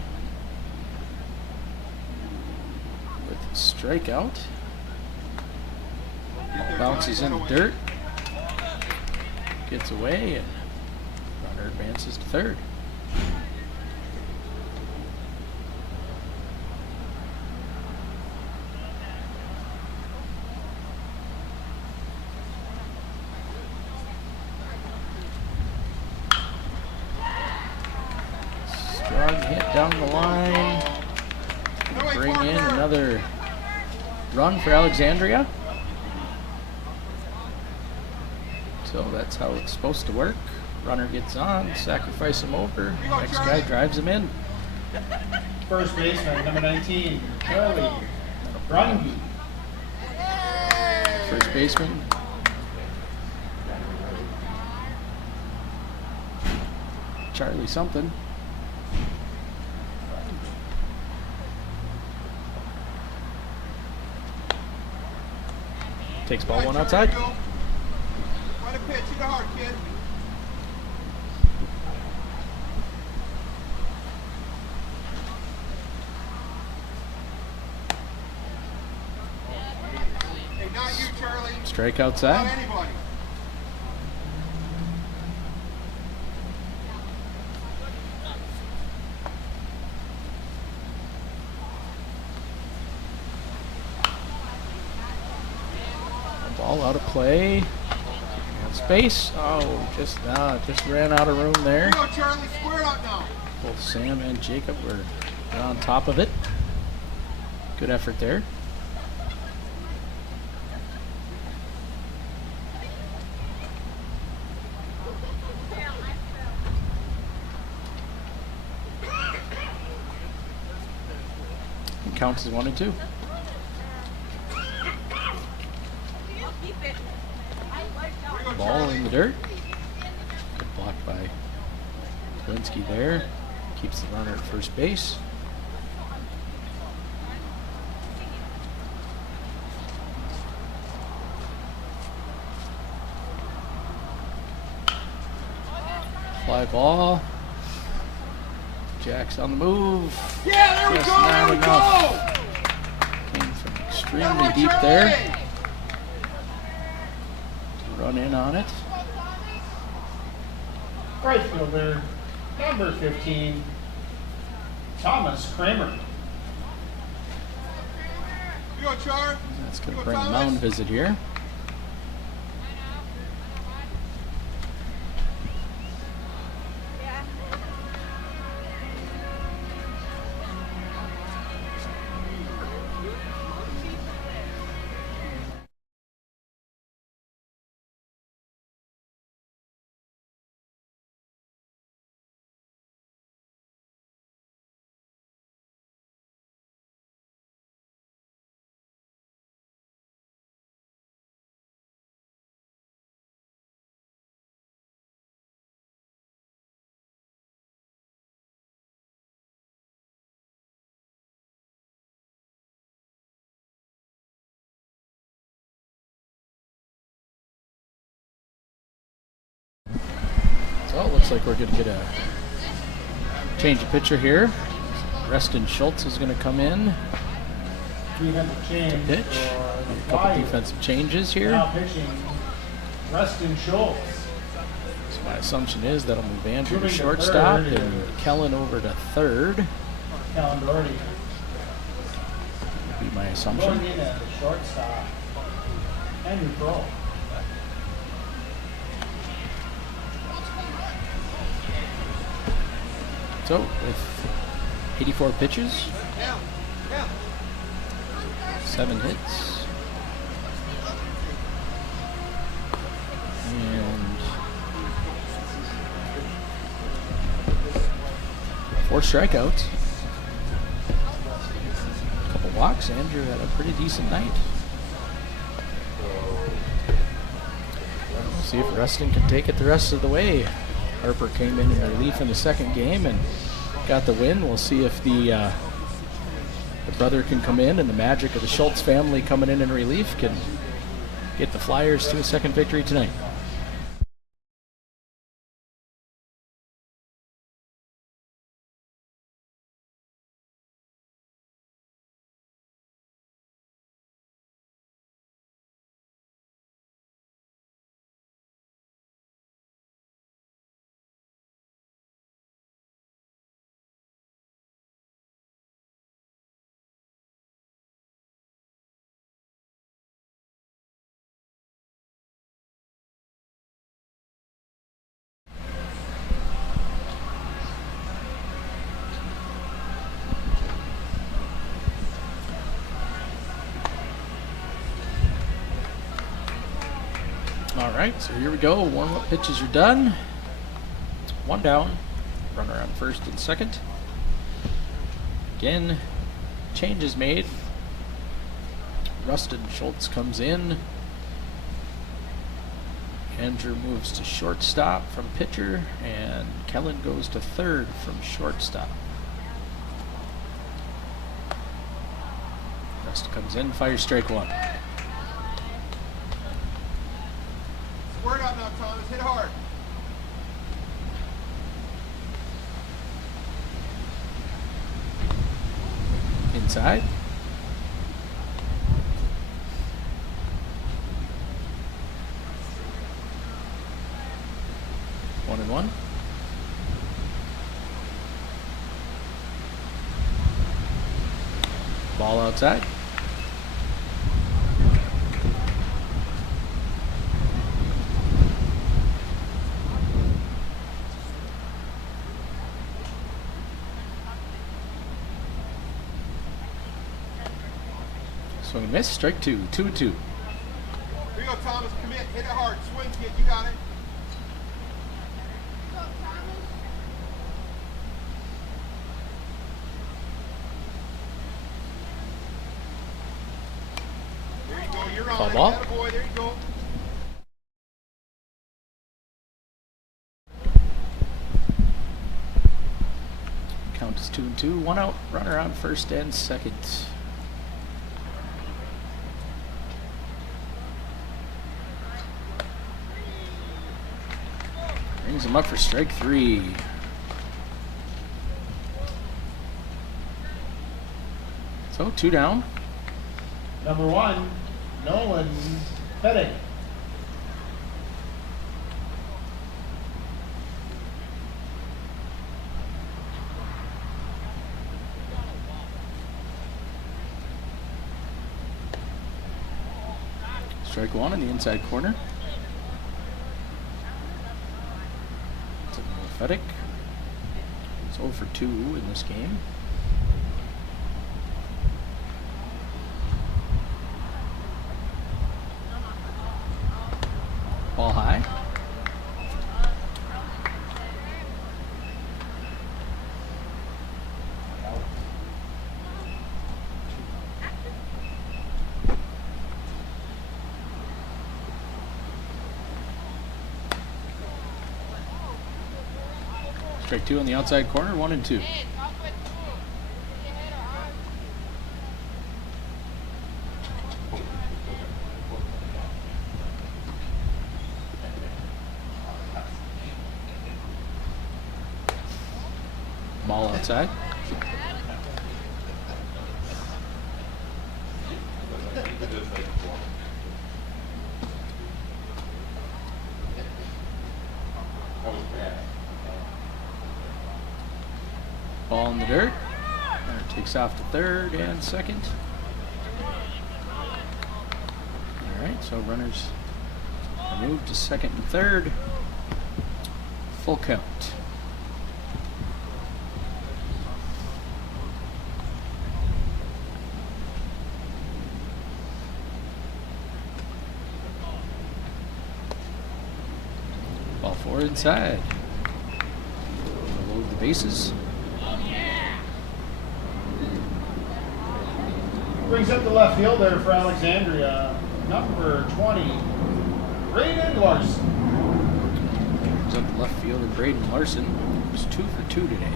with a strikeout. Ball bounces in the dirt, gets away, and runner advances to third. Strong hit down the line. Bring in another run for Alexandria. So that's how it's supposed to work. Runner gets on, sacrifice him over. Next guy drives him in. First baseman, number 19, Charlie Brungy. First baseman. Charlie something. Takes ball 1 outside. What a pitch, hit it hard, kid. Hey, not you, Charlie. Strike Not outside. anybody. Ball out of play. On space. Oh, just ran out of room there. Here you go, Charlie. Square it up now. Both Sam and Jacob were on top of it. Good effort there. It counts as 1 and 2. Ball in the dirt. Good block by Klinsky there. Keeps the runner at first base. Fly ball. Jack's on the move. Yeah, there we Just go, not there we enough. go. Came from Gotta extremely watch deep our there. play. Run in on it. Right fielder, number 15, Thomas Kramer. Here you go, Char. That's going Here to you bring go, a Thomas. mound visit here. So it looks like we're going to get a change of pitcher here. Reston Schultz is going to come in. Defensive change Pitch. for A the couple Flyers. defensive changes here. Now pitching, Reston Schultz. So my assumption is that'll move Andrew to Moving to shortstop third and is- Kellen over to third. Kellen Doherty. Would be my Going assumption. in at the shortstop, Andrew Pearl. So with 84 pitches, 7 hits, and 4 strikeouts. A couple walks. Andrew had a pretty decent night. We'll see if Ruston can take it the rest of the way. Harper came in relief in the second game and got the win. We'll see if the brother can come in, and the magic of the Schultz family coming in relief can get the Flyers to a second victory tonight. All right, so here we go. Warm-up pitches are done. 1 down. Runner on first and second. Again, change is made. Rustin Schultz comes in. Andrew moves to shortstop from pitcher, and Kellen goes to third from shortstop. Rust comes in, fires strike 1. Word out now, Thomas. Hit hard. Inside. One and one. Ball outside. Swing and miss, strike 2, 2-2. Here you go, Thomas. Commit. Hit it hard. Swing, kid. You got it. There you go. You're on. Foul ball. Attaboy. There you go. Count is 2-2. 1 out. Runner on first and second. Brings him up for strike 3. So 2 down. Number 1, Nolan Fettig. Strike 1 in the inside corner. Fettig. It's 0 for 2 in this game. Ball high. Strike 2 on the outside corner, 1 and 2. Ball outside. Ball in the dirt. Runner takes off to third and second. All right, so runners are moved to second and third. Full count. 4 inside. Load the bases. Brings up the left fielder for Alexandria, number 20, Braden Larson. Comes up the left fielder, Braden Larson. Was 2 for 2 today.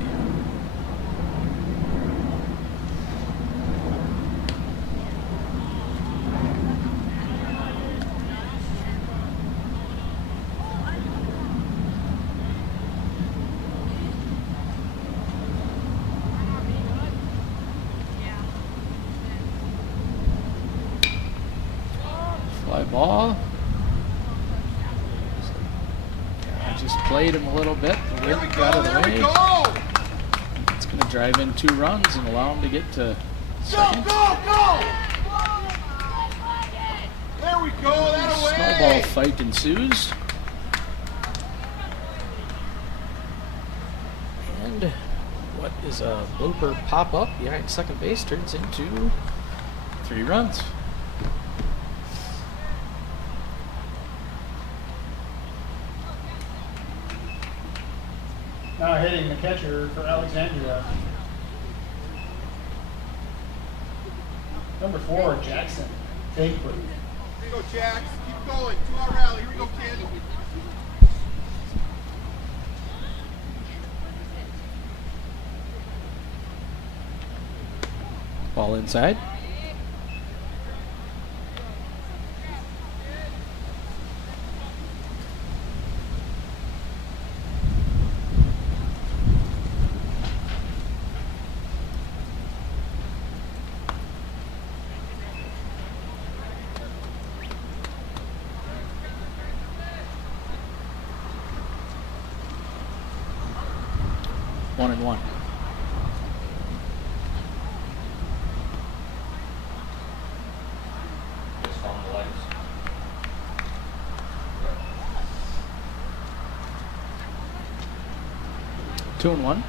Fly ball. I just played him a little bit. The There we wind go, got it there we away. go! It's going to drive in 2 runs and allow him to get to Go, second. go, go! There we go, that away! Snowball fight ensues. And what is a blooper pop-up behind second base turns into 3 runs. Now hitting the catcher for Alexandria, number 4, Jackson Takewood. Here you go, Jax. Keep going. 2-out rally. Here we go, kid. Ball inside. One and one. Just on the lights. 2 and 1.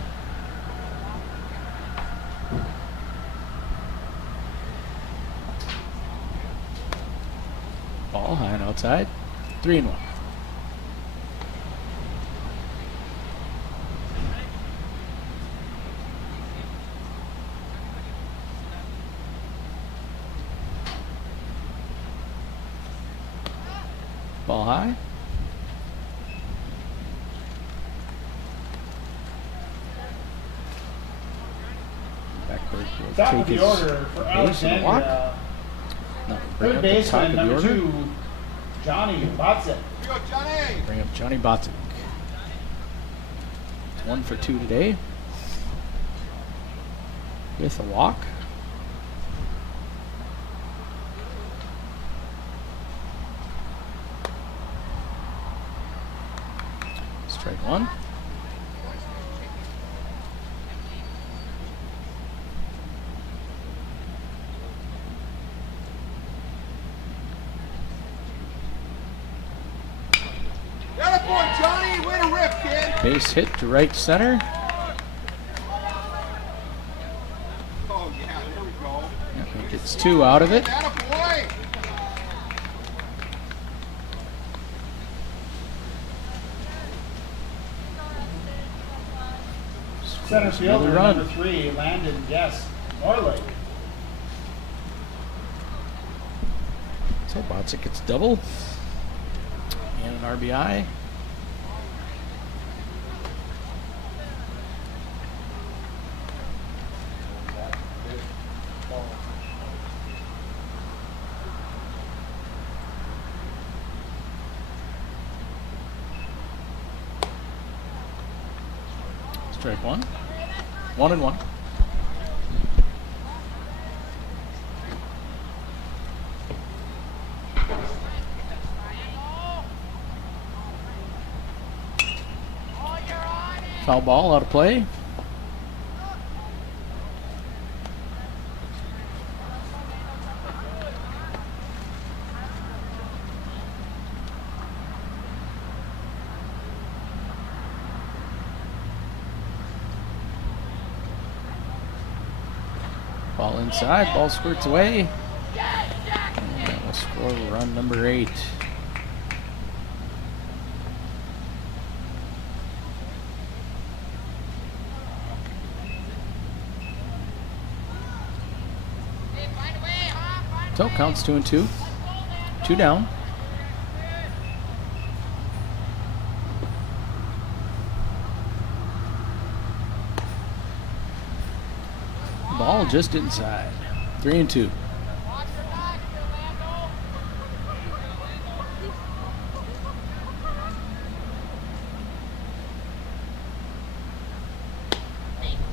Ball high and outside. 3 and 1. Ball high. Backbird will Top take of the his order for base and walk. Alexandria, No, bring third up the top baseman, of the number order. 2, Johnny Botzik. Here we go, Johnny. Bring up Johnny Botic. It's 1 for 2 today. With a walk. Strike 1. Got a boy, Johnny. Way to rip, kid. Base hit to right center. Oh, yeah, there we go. Yep, he gets 2 out of it. Got a boy. Center Scores another fielder, run. number 3, Landon Guest Norley. So Botic gets double. And an RBI. Strike 1. 1 and 1. Foul ball out of play. Ball inside, ball squirts away. And that will score run number 8. So counts 2-2. 2 down. Ball just inside. 3-2.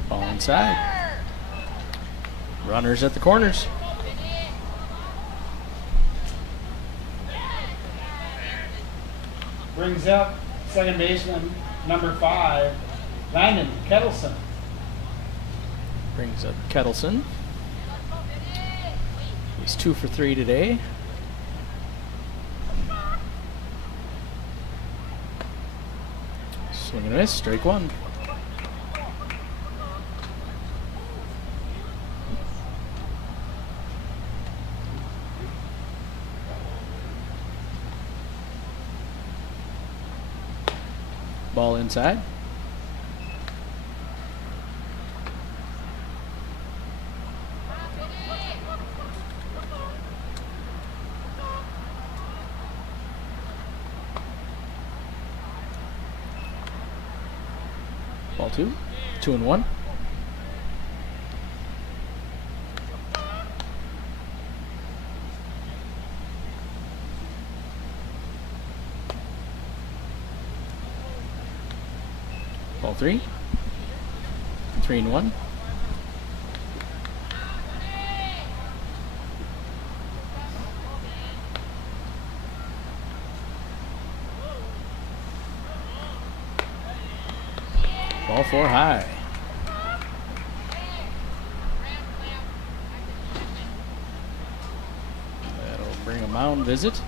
Ball inside. Runners at the corners. Brings up second baseman number 5, Landon Kettleson. Brings up Kettleson. He's 2 for 3 today. Swing and a miss, strike 1. Ball inside. Ball 2. 2-1. Ball 3. 3-1. Ball 4 high. That'll bring a mound visit.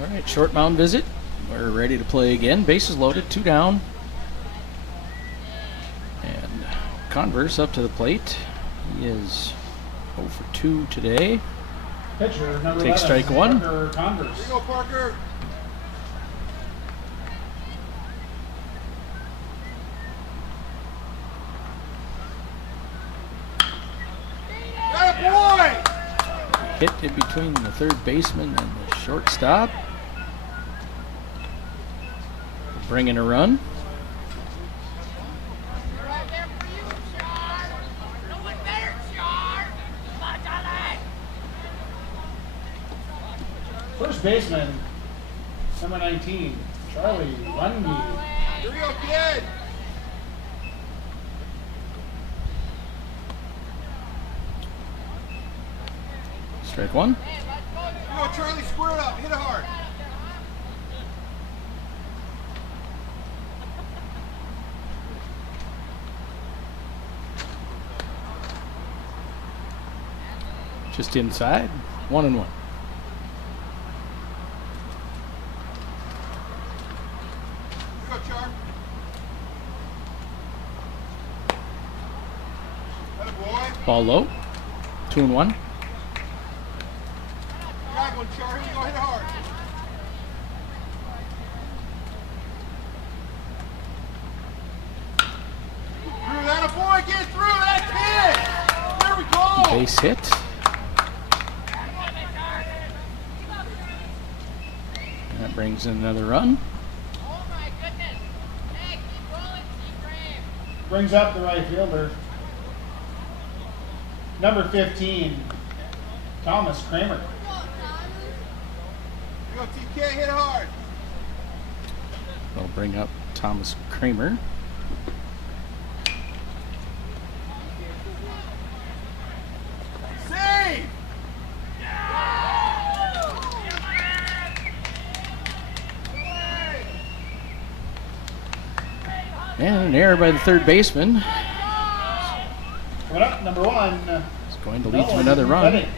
All right, short mound visit. We're ready to play again. Bases loaded, 2 down. And Converse up to the plate. He is 0 for 2 today. Pitcher number Take 11, strike 1. Parker Converse. Here you go, Parker. That boy! Hit in between the third baseman and the shortstop. Bringing a run. First baseman, number 19, Charlie Lundy. Here we go, kid. Strike 1. Here you go, Charlie. Square it up. Hit it hard. Just inside. 1-1. Here you go, Char. That boy. Ball low. 2-1. Got one, Char. Here you go. Hit it hard. Through that, a boy. Get through. That's it. There we go. Base hit. That brings in another run. Brings up the right fielder, number 15, Thomas Kramer. Here you go, TK. Hit it hard. They'll bring up Thomas Kramer. Save. And an error by the third baseman. Coming up, number 1. It's going to lead to another run. Betting.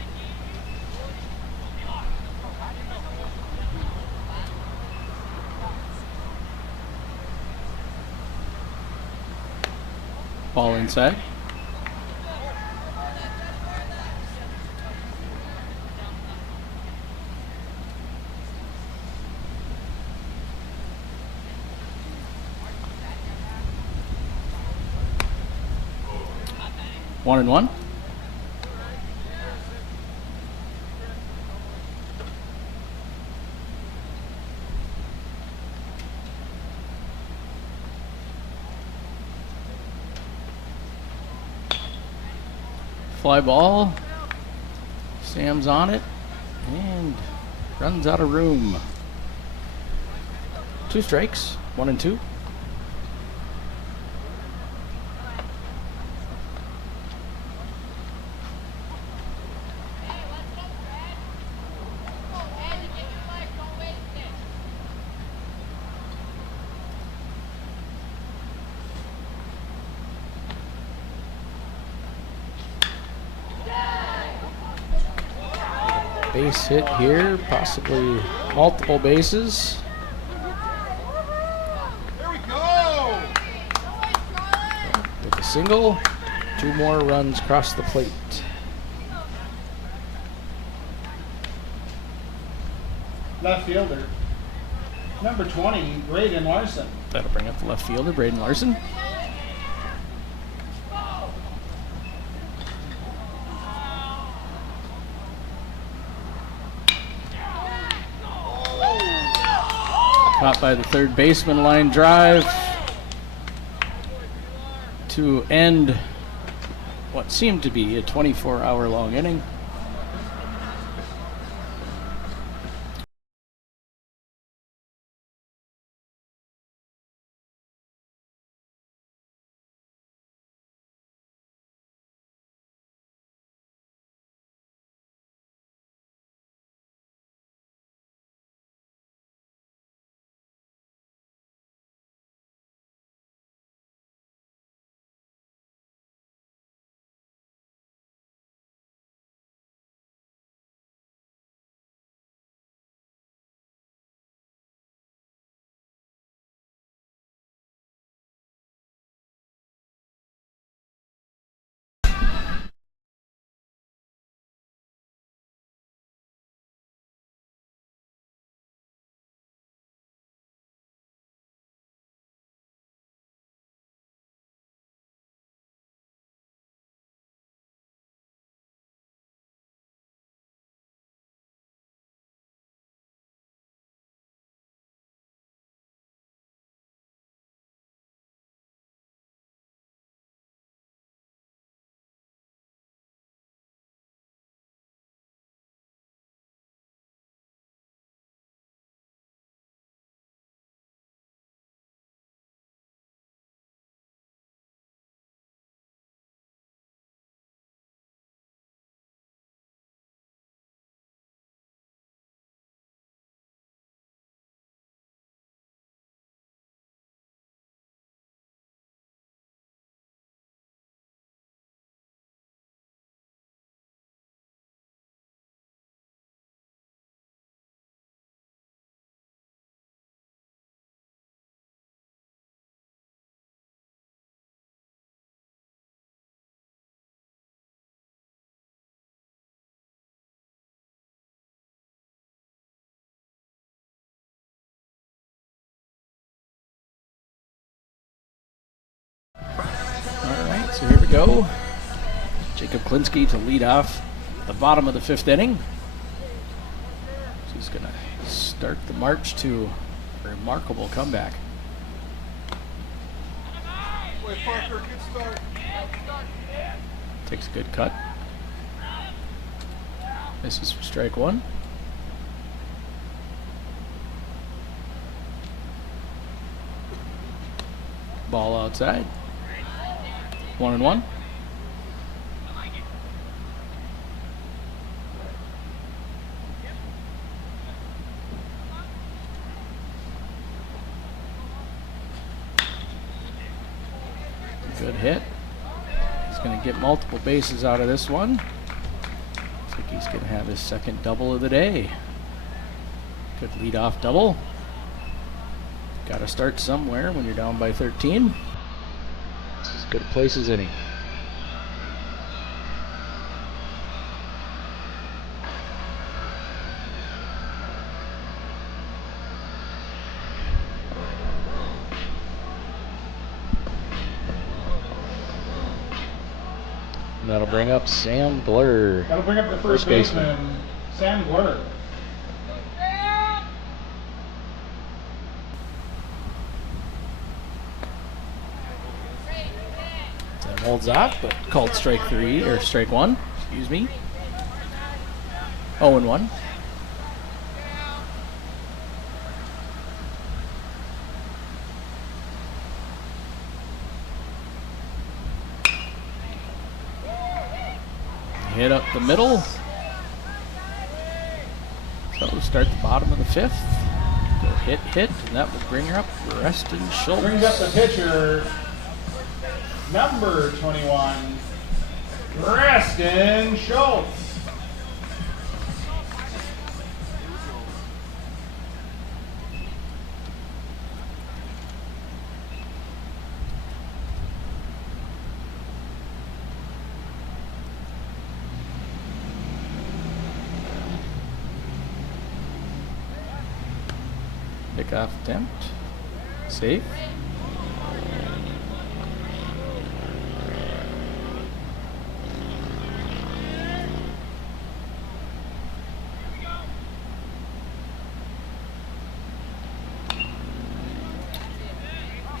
Ball inside. One and one. Fly ball. Sam's on it and runs out of room. 2 strikes, 1 and 2. Base hit here, possibly multiple bases. There we go. With a single, 2 more runs across the plate. Left fielder, number 20, Braden Larson. That'll bring up the left fielder, Braden Larson. Caught by the third baseman, line drive to end what seemed to be a 24-hour-long inning. Alright, so here we go. Jacob Klinsky to lead off the bottom of the 5th inning. So he's going to start the march to a remarkable comeback. Wait, Parker, good start. Takes a good cut. This is for strike 1. Ball outside. 1 and 1. Good hit. He's going to get multiple bases out of this one. Looks like he's going to have his second double of the day. Good leadoff double. Got to start somewhere when you're down by 13. It's as good a place as any. And that'll bring up Sam Blur. That'll bring up the first baseman, Sam Blur. That holds off, but called strike 3 or strike 1. Excuse me. 0-1. Hit up the middle. So we'll start the bottom of the 5th. Go hit, and that will bring her up Preston Schultz. Brings up the pitcher, number 21, Preston Schultz. Pickoff attempt. Safe.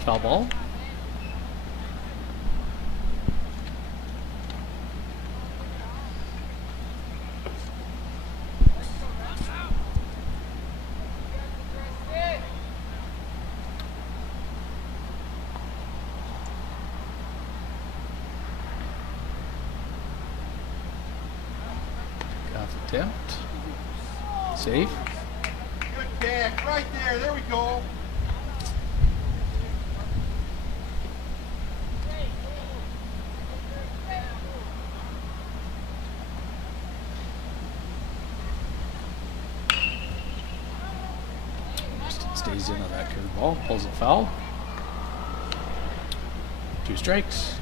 Foul ball. Attempt. Safe. Good catch, right there. There we go. Stays in on that curveball, pulls it foul. 2 strikes.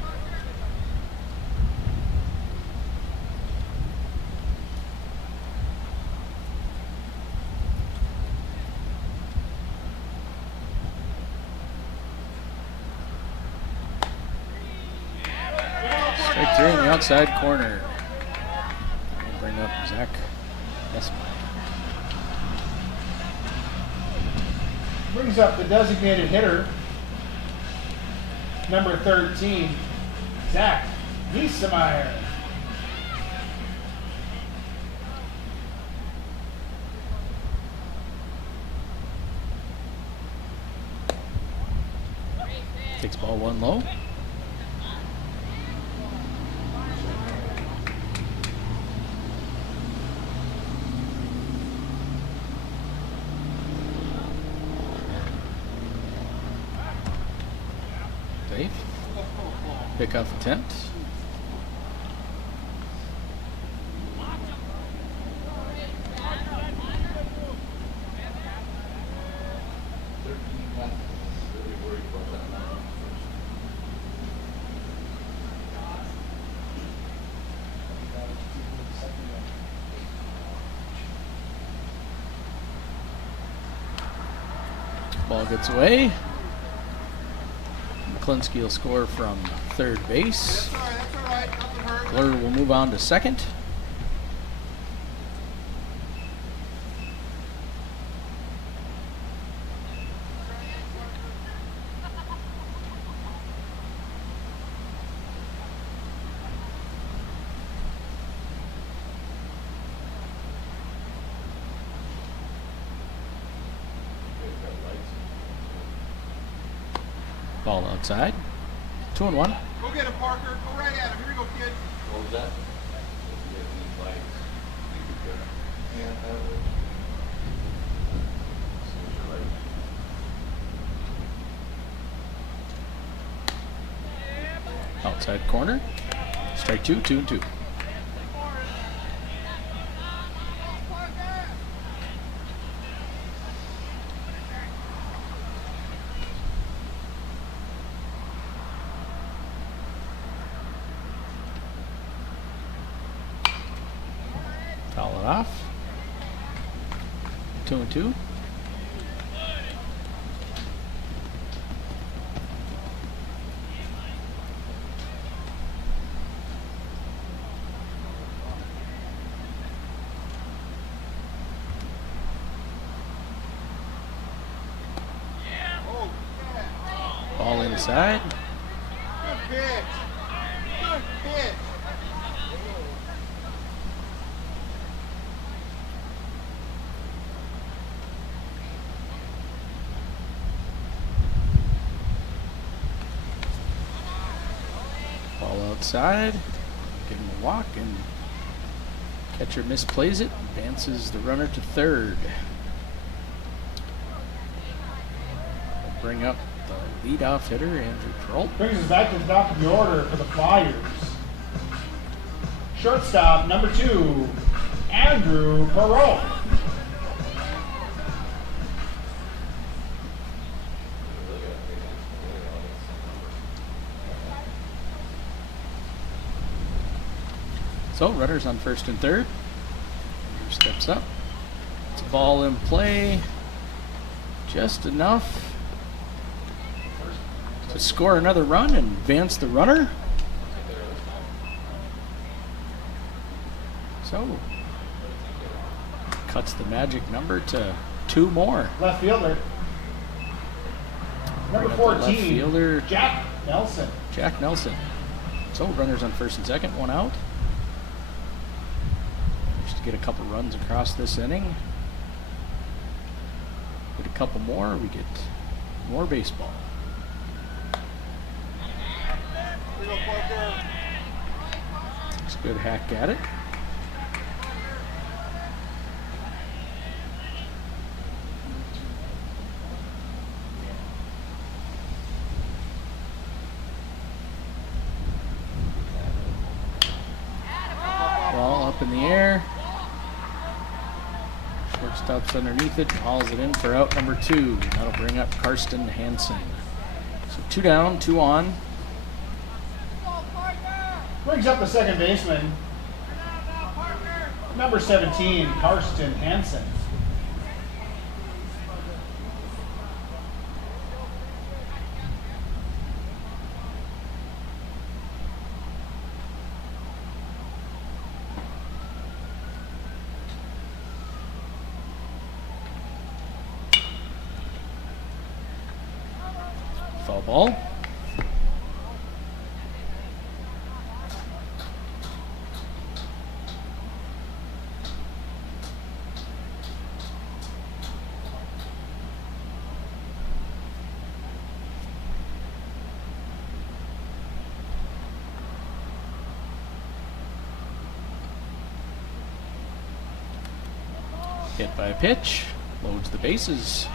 Strike 3 in the outside corner. We'll bring up Zach Esmay. Brings up the designated hitter, number 13, Zach Giesemeyer. Takes ball 1 low. Safe. Pickoff attempt. Ball gets away. Klinsky will score from third base. That's all right. Nothing hurt. Blur will move on to second. Ball outside. 2-1. Go get him, Parker. Go right at him. Here we go, kid. What was that? If you have any lights, you could, yeah, have it. Social light. Outside corner. Strike 2, 2-2. Foul it off. 2-2. Ball inside. Good pitch. Good pitch. Ball outside. Give him a walk, and catcher misplays it. Advances the runner to third. Bring up the leadoff hitter, Andrew Peralt. Brings us back to the top of the order for the Flyers. Shortstop, number 2, Andrew Perot. So, runners on first and third. Andrew steps up. It's a ball in play. Just enough to score another run and advance the runner. So, cuts the magic number to 2 more. Left fielder. Number Bring up the left 14, fielder, Jack Nelson. Jack Nelson. So, runners on first and second, 1 out. Just to get a couple runs across this inning. Get a couple more, we get more baseball. Here you go, Parker. Looks good hack at it. Ball up in the air. Shortstop's underneath it, hauls it in for out number 2. That'll bring up Karsten Hansen. So 2 down, 2 on. Brings up the second baseman, number 17, Karsten Hansen. Foul ball. Hit by a pitch, loads the bases.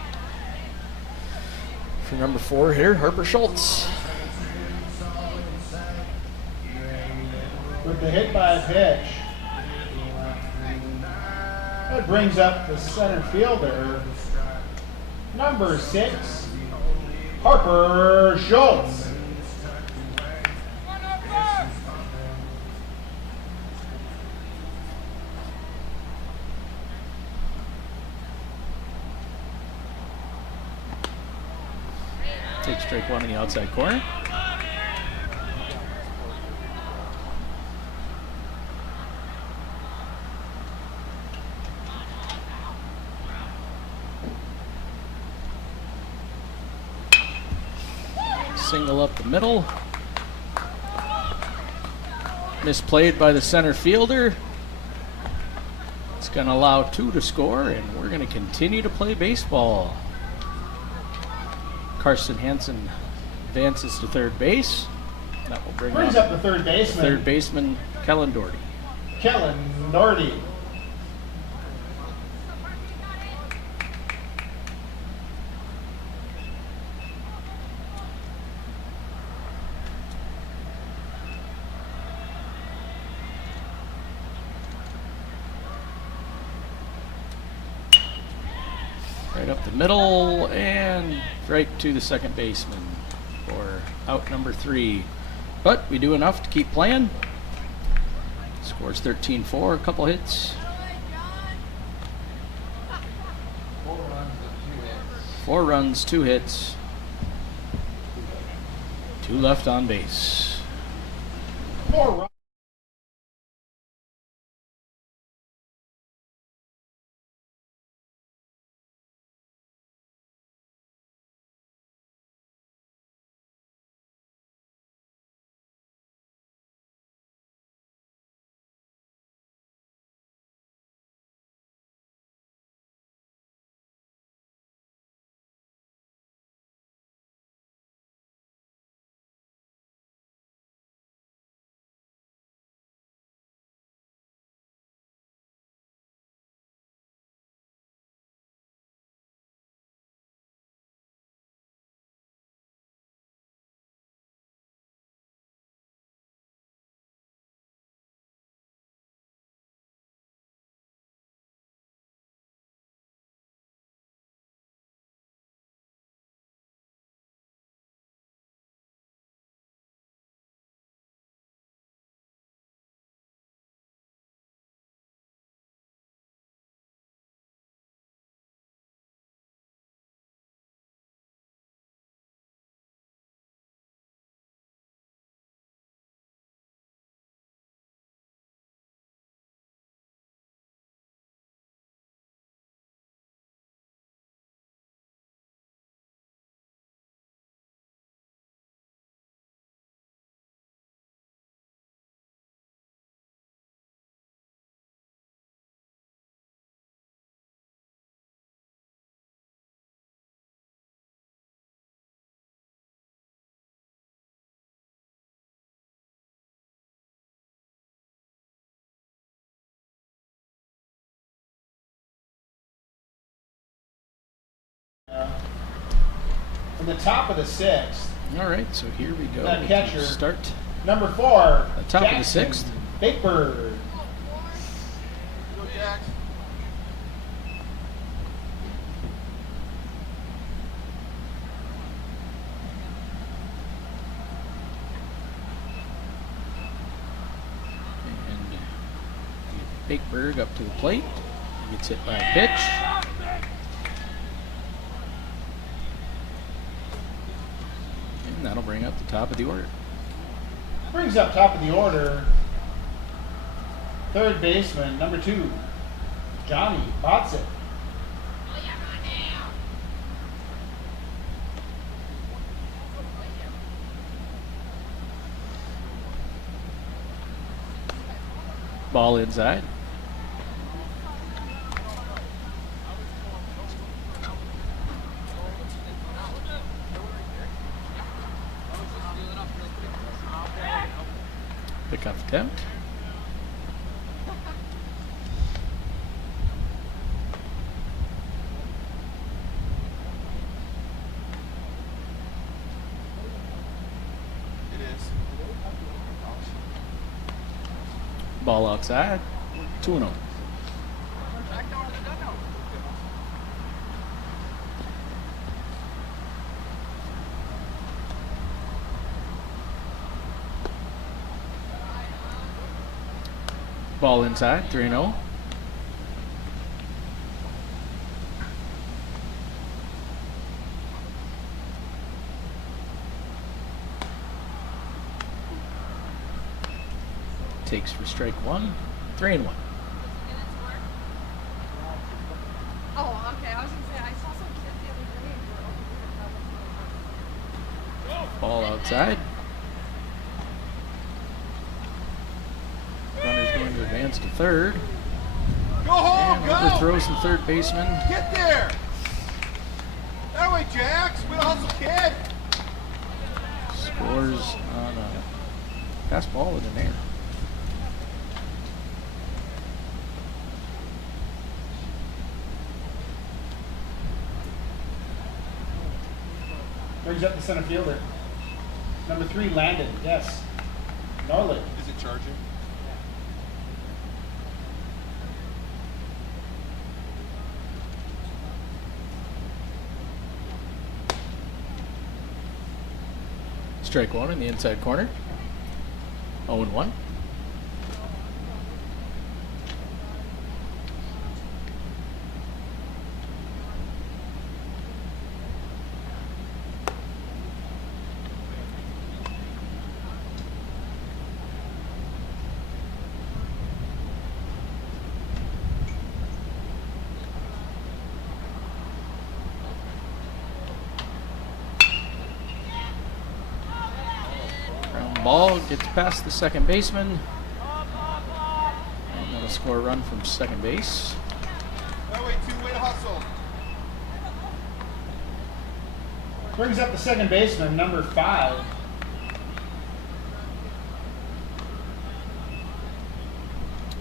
For number 4 hitter, Harper Schultz. With the hit by a pitch. That brings up the center fielder, number 6, Harper Schultz. Take strike 1 in the outside corner. Single up the middle. Misplayed by the center fielder. It's going to allow 2 to score, and we're going to continue to play baseball. Karsten Hansen advances to third base. That will bring Brings up the third baseman, Kellen Doherty. Kellen Doherty. the middle and right to the second baseman for out number 3. But we do enough to keep playing. Scores 13-4, a couple hits. 4 runs, 2 hits. 2 left on base. 4 runs. In the top of the 6th, All right, so here we go. That We catcher. can start. number 4, The top of the Jackson 6th. Big Bird. Go, Jax. And Bakeberg up to the plate. He gets hit by a pitch. And that'll bring up the top of the order. Brings up top of the order, third baseman, number 2, Johnny Botsit. Ball inside. Pickoff attempt. It is. Ball outside. 2-0. Ball inside. 3-0. Takes for strike 1. 3-1. Oh, okay. I was gonna say I saw some kids the other day who were over here. Ball outside. Runner's going to advance to third. Go home, And go! overthrows the third baseman. Get there! That way, Jax. Way to hustle, kid. Scores on a pass ball in an air. Brings up the center fielder, number 3, Landon. Yes, Norley. Is it charging? Strike one in the inside corner. 0-1. Ground ball gets past the second baseman. And that'll score a run from second base. That way, two-way to hustle. Brings up the second baseman, number 5.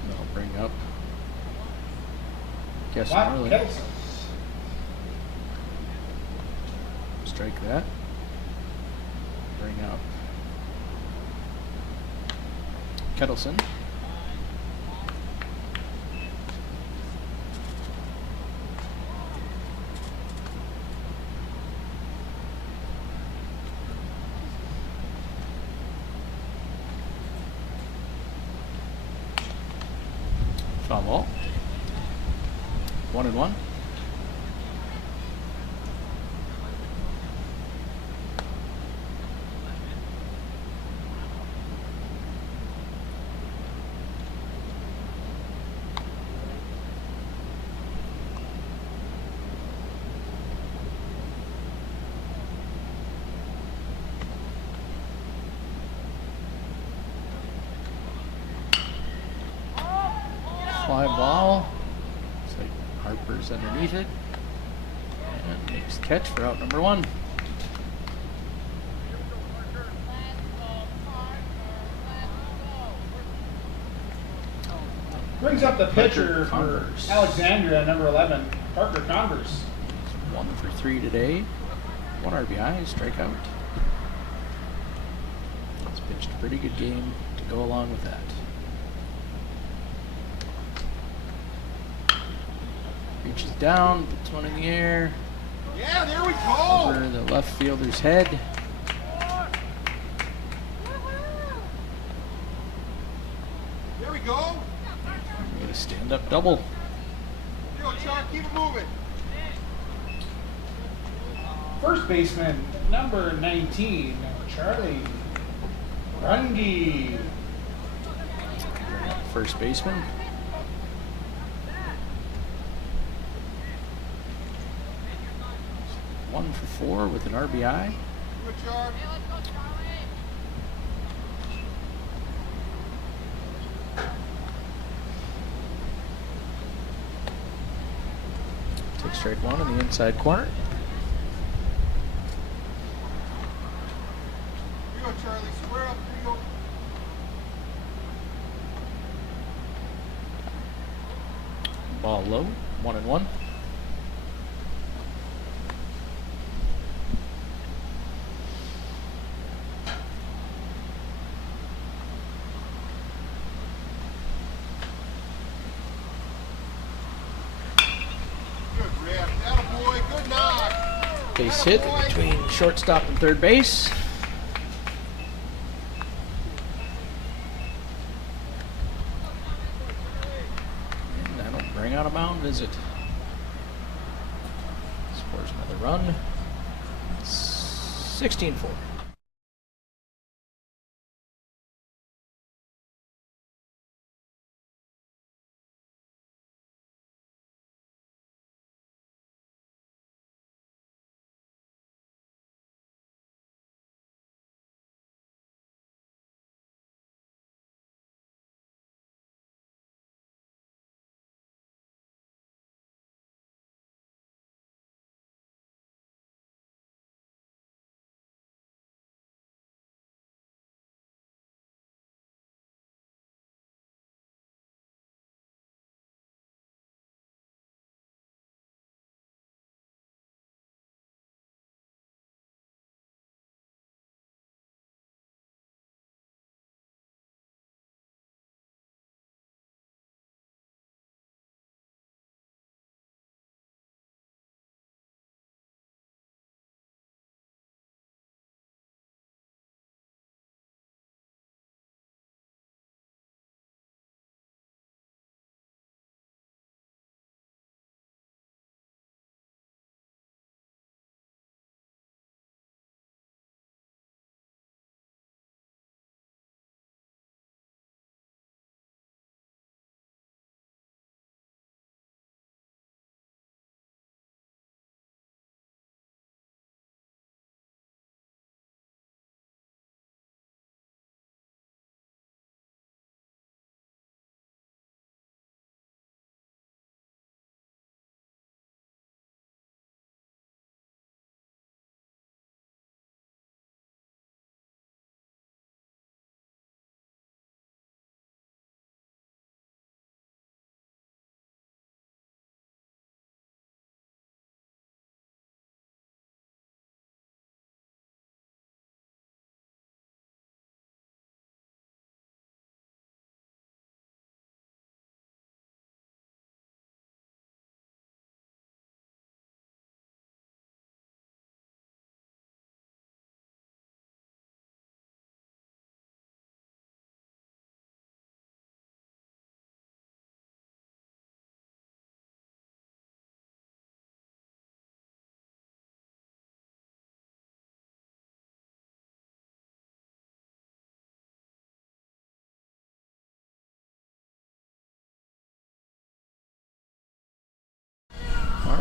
That'll bring up. Guess Wow, early. Kettleson. Strike that. Bring up Kettleson. Foul ball. 1-1. Fly ball. Looks like Harper's underneath it. And makes the catch for out number 1. Brings up the pitcher for Converse. Alexandria, number 11, Parker Converse. 1 for 3 today. 1 RBI, strikeout. He's pitched a pretty good game to go along with that. Reaches down, puts one in the air, Yeah, there we go. over the left fielder's head. There we go. We get a stand-up double. There you go, Chuck. Keep it moving. First baseman, number 19, Charlie Runge. Bring up first baseman. One for 4 with an RBI. Good, Char. Take strike 1 in the inside corner. Here you go, Charlie. Square up. Here you go. Ball low, 1-1. Good rip. Attaboy. Good knock. Base hit between shortstop and third base. And that'll bring out a mound visit. Scores another run. 16-4.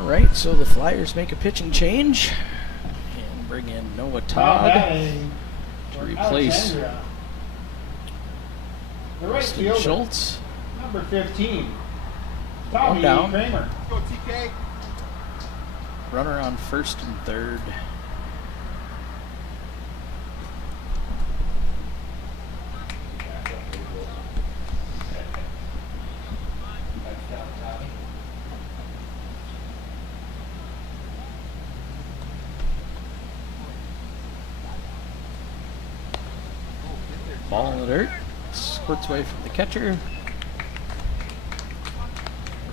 right, so the Flyers make a pitching change and bring in Noah Now Todd batting to for replace Alexandria. The right Austin fielder, Schultz. number 15, Tommy down. Kramer. Let's go, TK. Runner on first and third. Ball in the dirt. Squirts away from the catcher.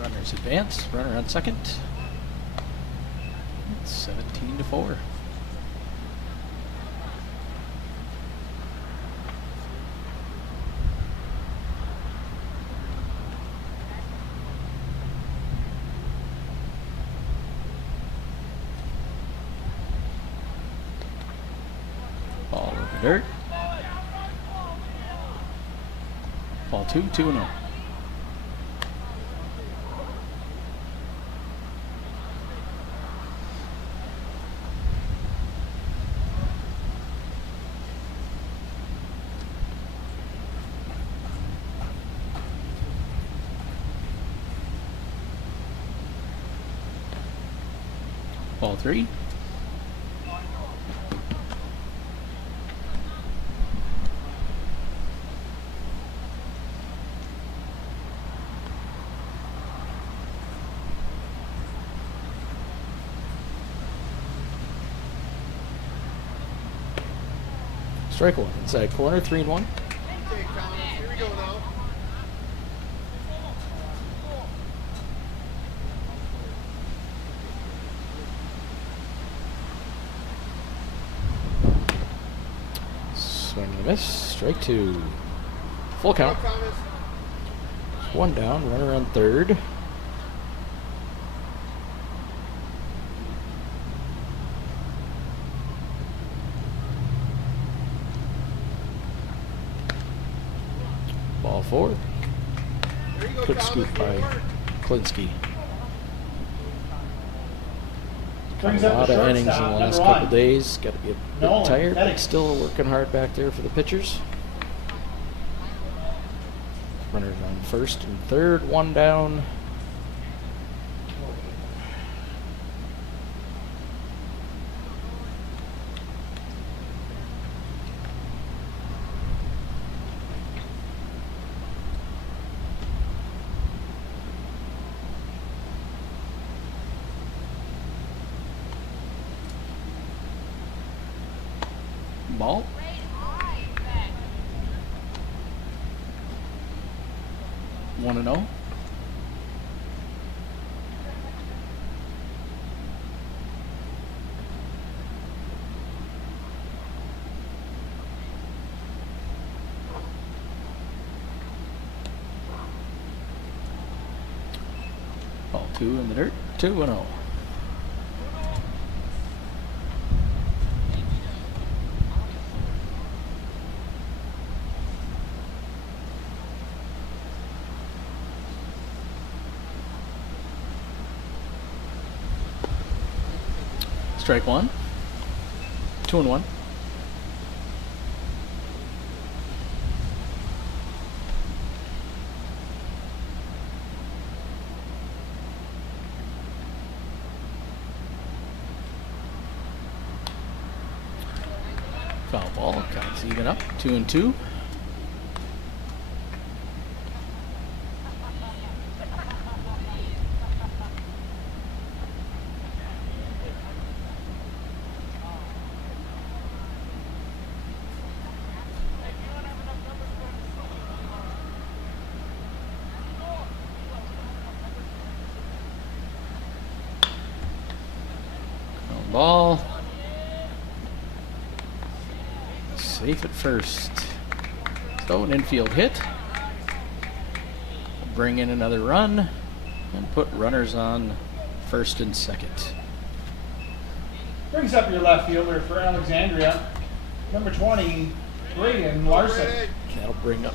Runners advance. Runner on second. It's 17-4. Ball in the dirt. Ball 2-0. Ball 3. Strike one. Inside corner, 3-1. Okay, Thomas, here we go now. Swing and a miss. Strike two. Full count. Go, Thomas. One down. Runner on third. Ball four. There you go, Good Thomas. scoop Good by work. Klinsky. Brings A up lot the of innings in the shortstop, last number couple 1. days. Got to be a bit Nolan tired, but Petty. still working hard back there for the pitchers. Runners on first and third, one down. Ball. 1-0. Ball 2 in the dirt. 2-0. Strike one. 2-1. Foul ball. Counts even up. 2-2. Ball. Safe at first. So an infield hit. Bring in another run and put runners on first and second. Brings up your left fielder for Alexandria, number 20, Braden Larson. Ready. That'll bring up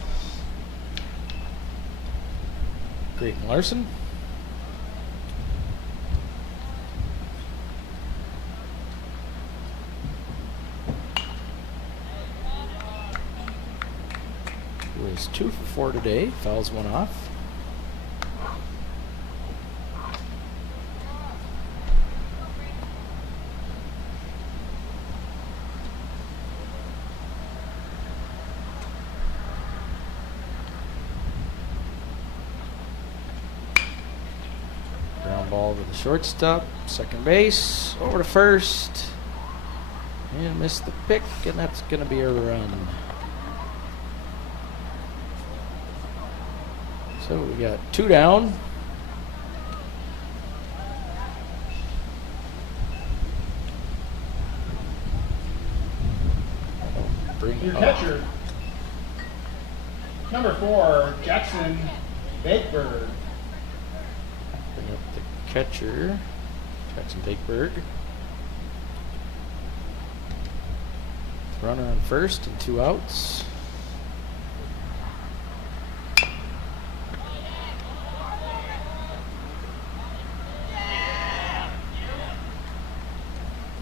Graydon Larson. is 2 for 4 today. Fouls one off. Ground ball to the shortstop. Second base. Over to first. And missed the pick, and that's going to be a run. So we got 2 down. Bring Your up. catcher, number 4, Jackson Bakeberg. Bring up the catcher, Jackson Bakeberg. Runner on first and 2 outs.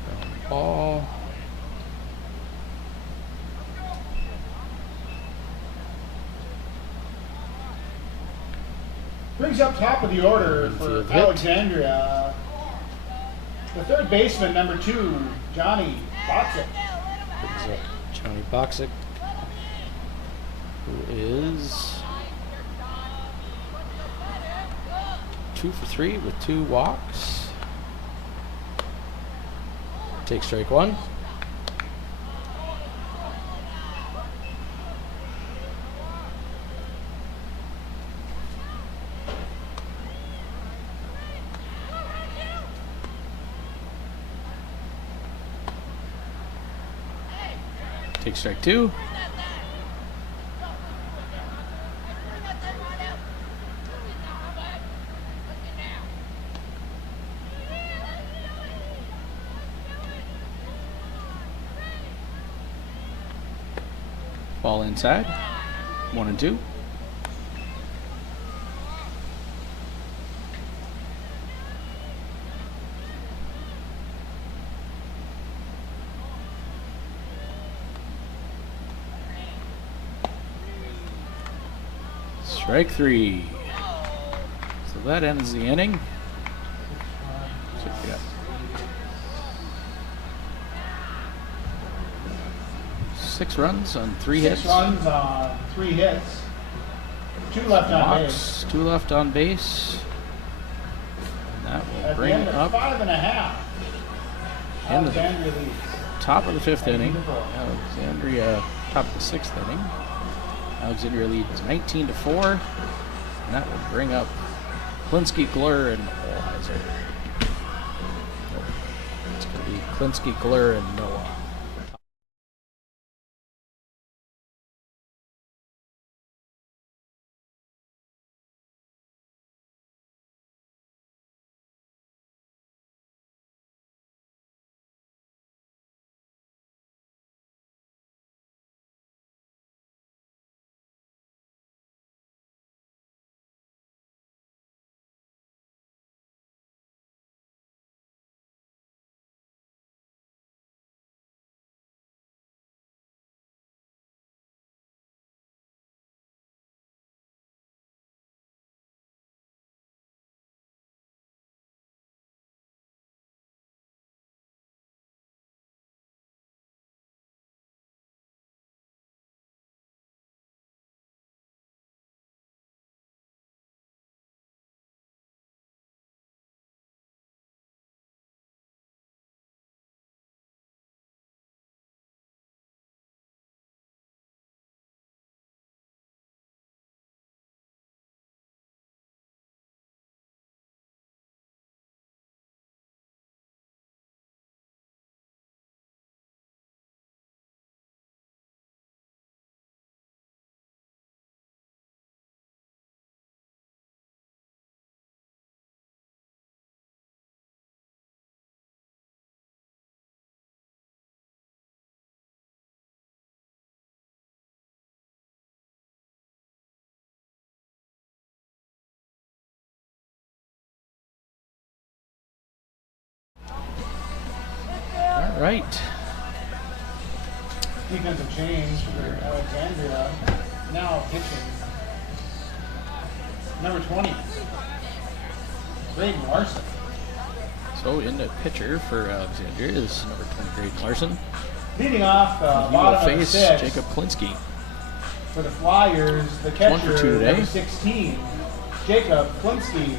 Ground ball. Brings up top of the order Infield for hit. Alexandria, the third baseman, number 2, Johnny Boxic. Brings up Johnny Boxic, who is 2 for 3 with 2 walks. Take strike 1. Take strike 2. Ball inside. 1 and 2. Strike 3. So that ends the inning. So, yeah. 6 runs on 3 hits. 6 runs on 3 hits. 2 left on base. Walks, 2 left on base. And that will At the bring end of up 5.5, End of the- Alexandria leads. top of the 5th inning. 19-4. Alexandria top of the 6th inning. Alexandria leads 19-4. And that will bring up Klinsky, Glur, and Olheiser. Nope. It's going to be Klinsky, Glur, and Noah. All right. Defensive change for Alexandria. Now pitching. Number 20. Braden Larson. So in the pitcher for Alexandria is number 20, Graydon Larson. Leading off the He will bottom of the face sixth. Jacob Klinsky. For the Flyers, the 1 for 2 catcher, today. number 16, Jacob Klinsky.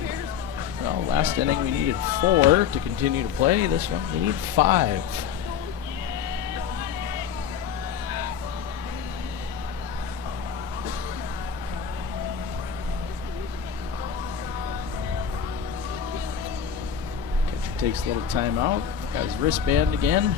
Well, last inning we needed 4 to continue to play. This one we need 5. Catcher takes a little time out. Got his wristband again.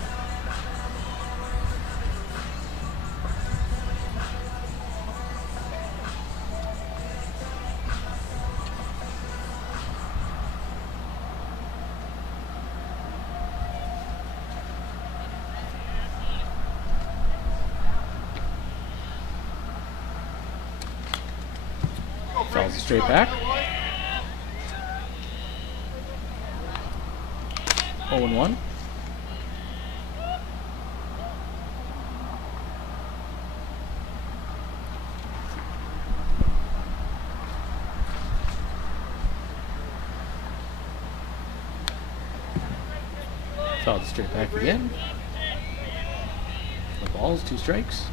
Fouls it straight back. 0-1. Fouled straight back again. The ball's 2 strikes.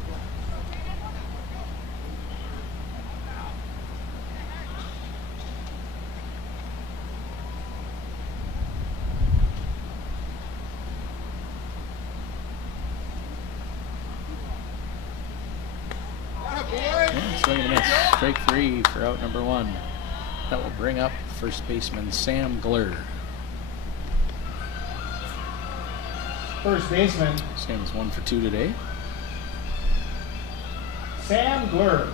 Swing and a miss. Strike 3 for out number 1. That will bring up first baseman Sam Glur. First baseman, Sam is 1 for 2 today. Sam Glur.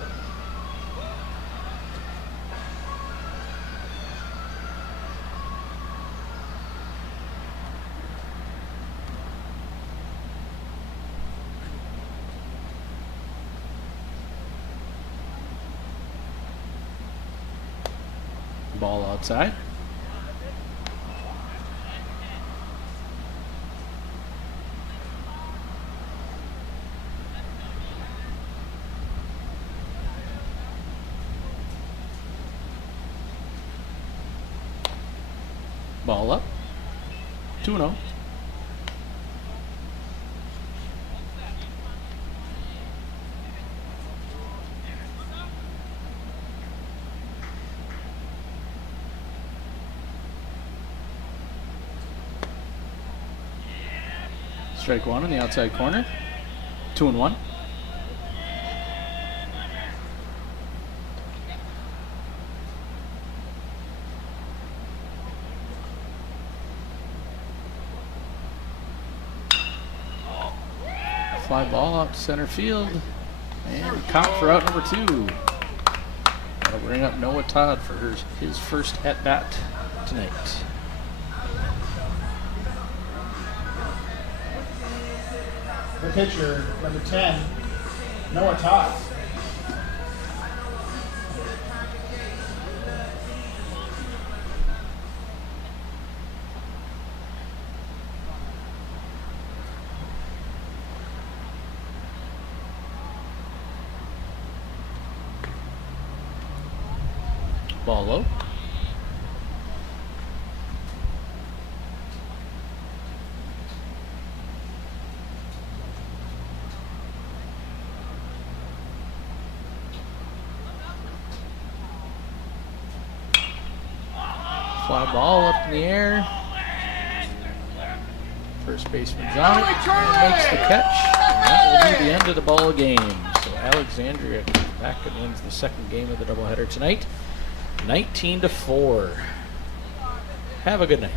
Ball outside. Ball up. 2-0. Strike 1 in the outside corner. 2-1. Fly ball out to center field. And caught for out number 2. That'll bring up Noah Todd for his first at bat tonight. The pitcher, number 10, Noah Todd. Ball low. Fly ball up in the air. First baseman's on it and makes the catch. And that will be the end of the ball game. So Alexandria comes back and wins the second game of the doubleheader tonight, 19-4. Have a good night.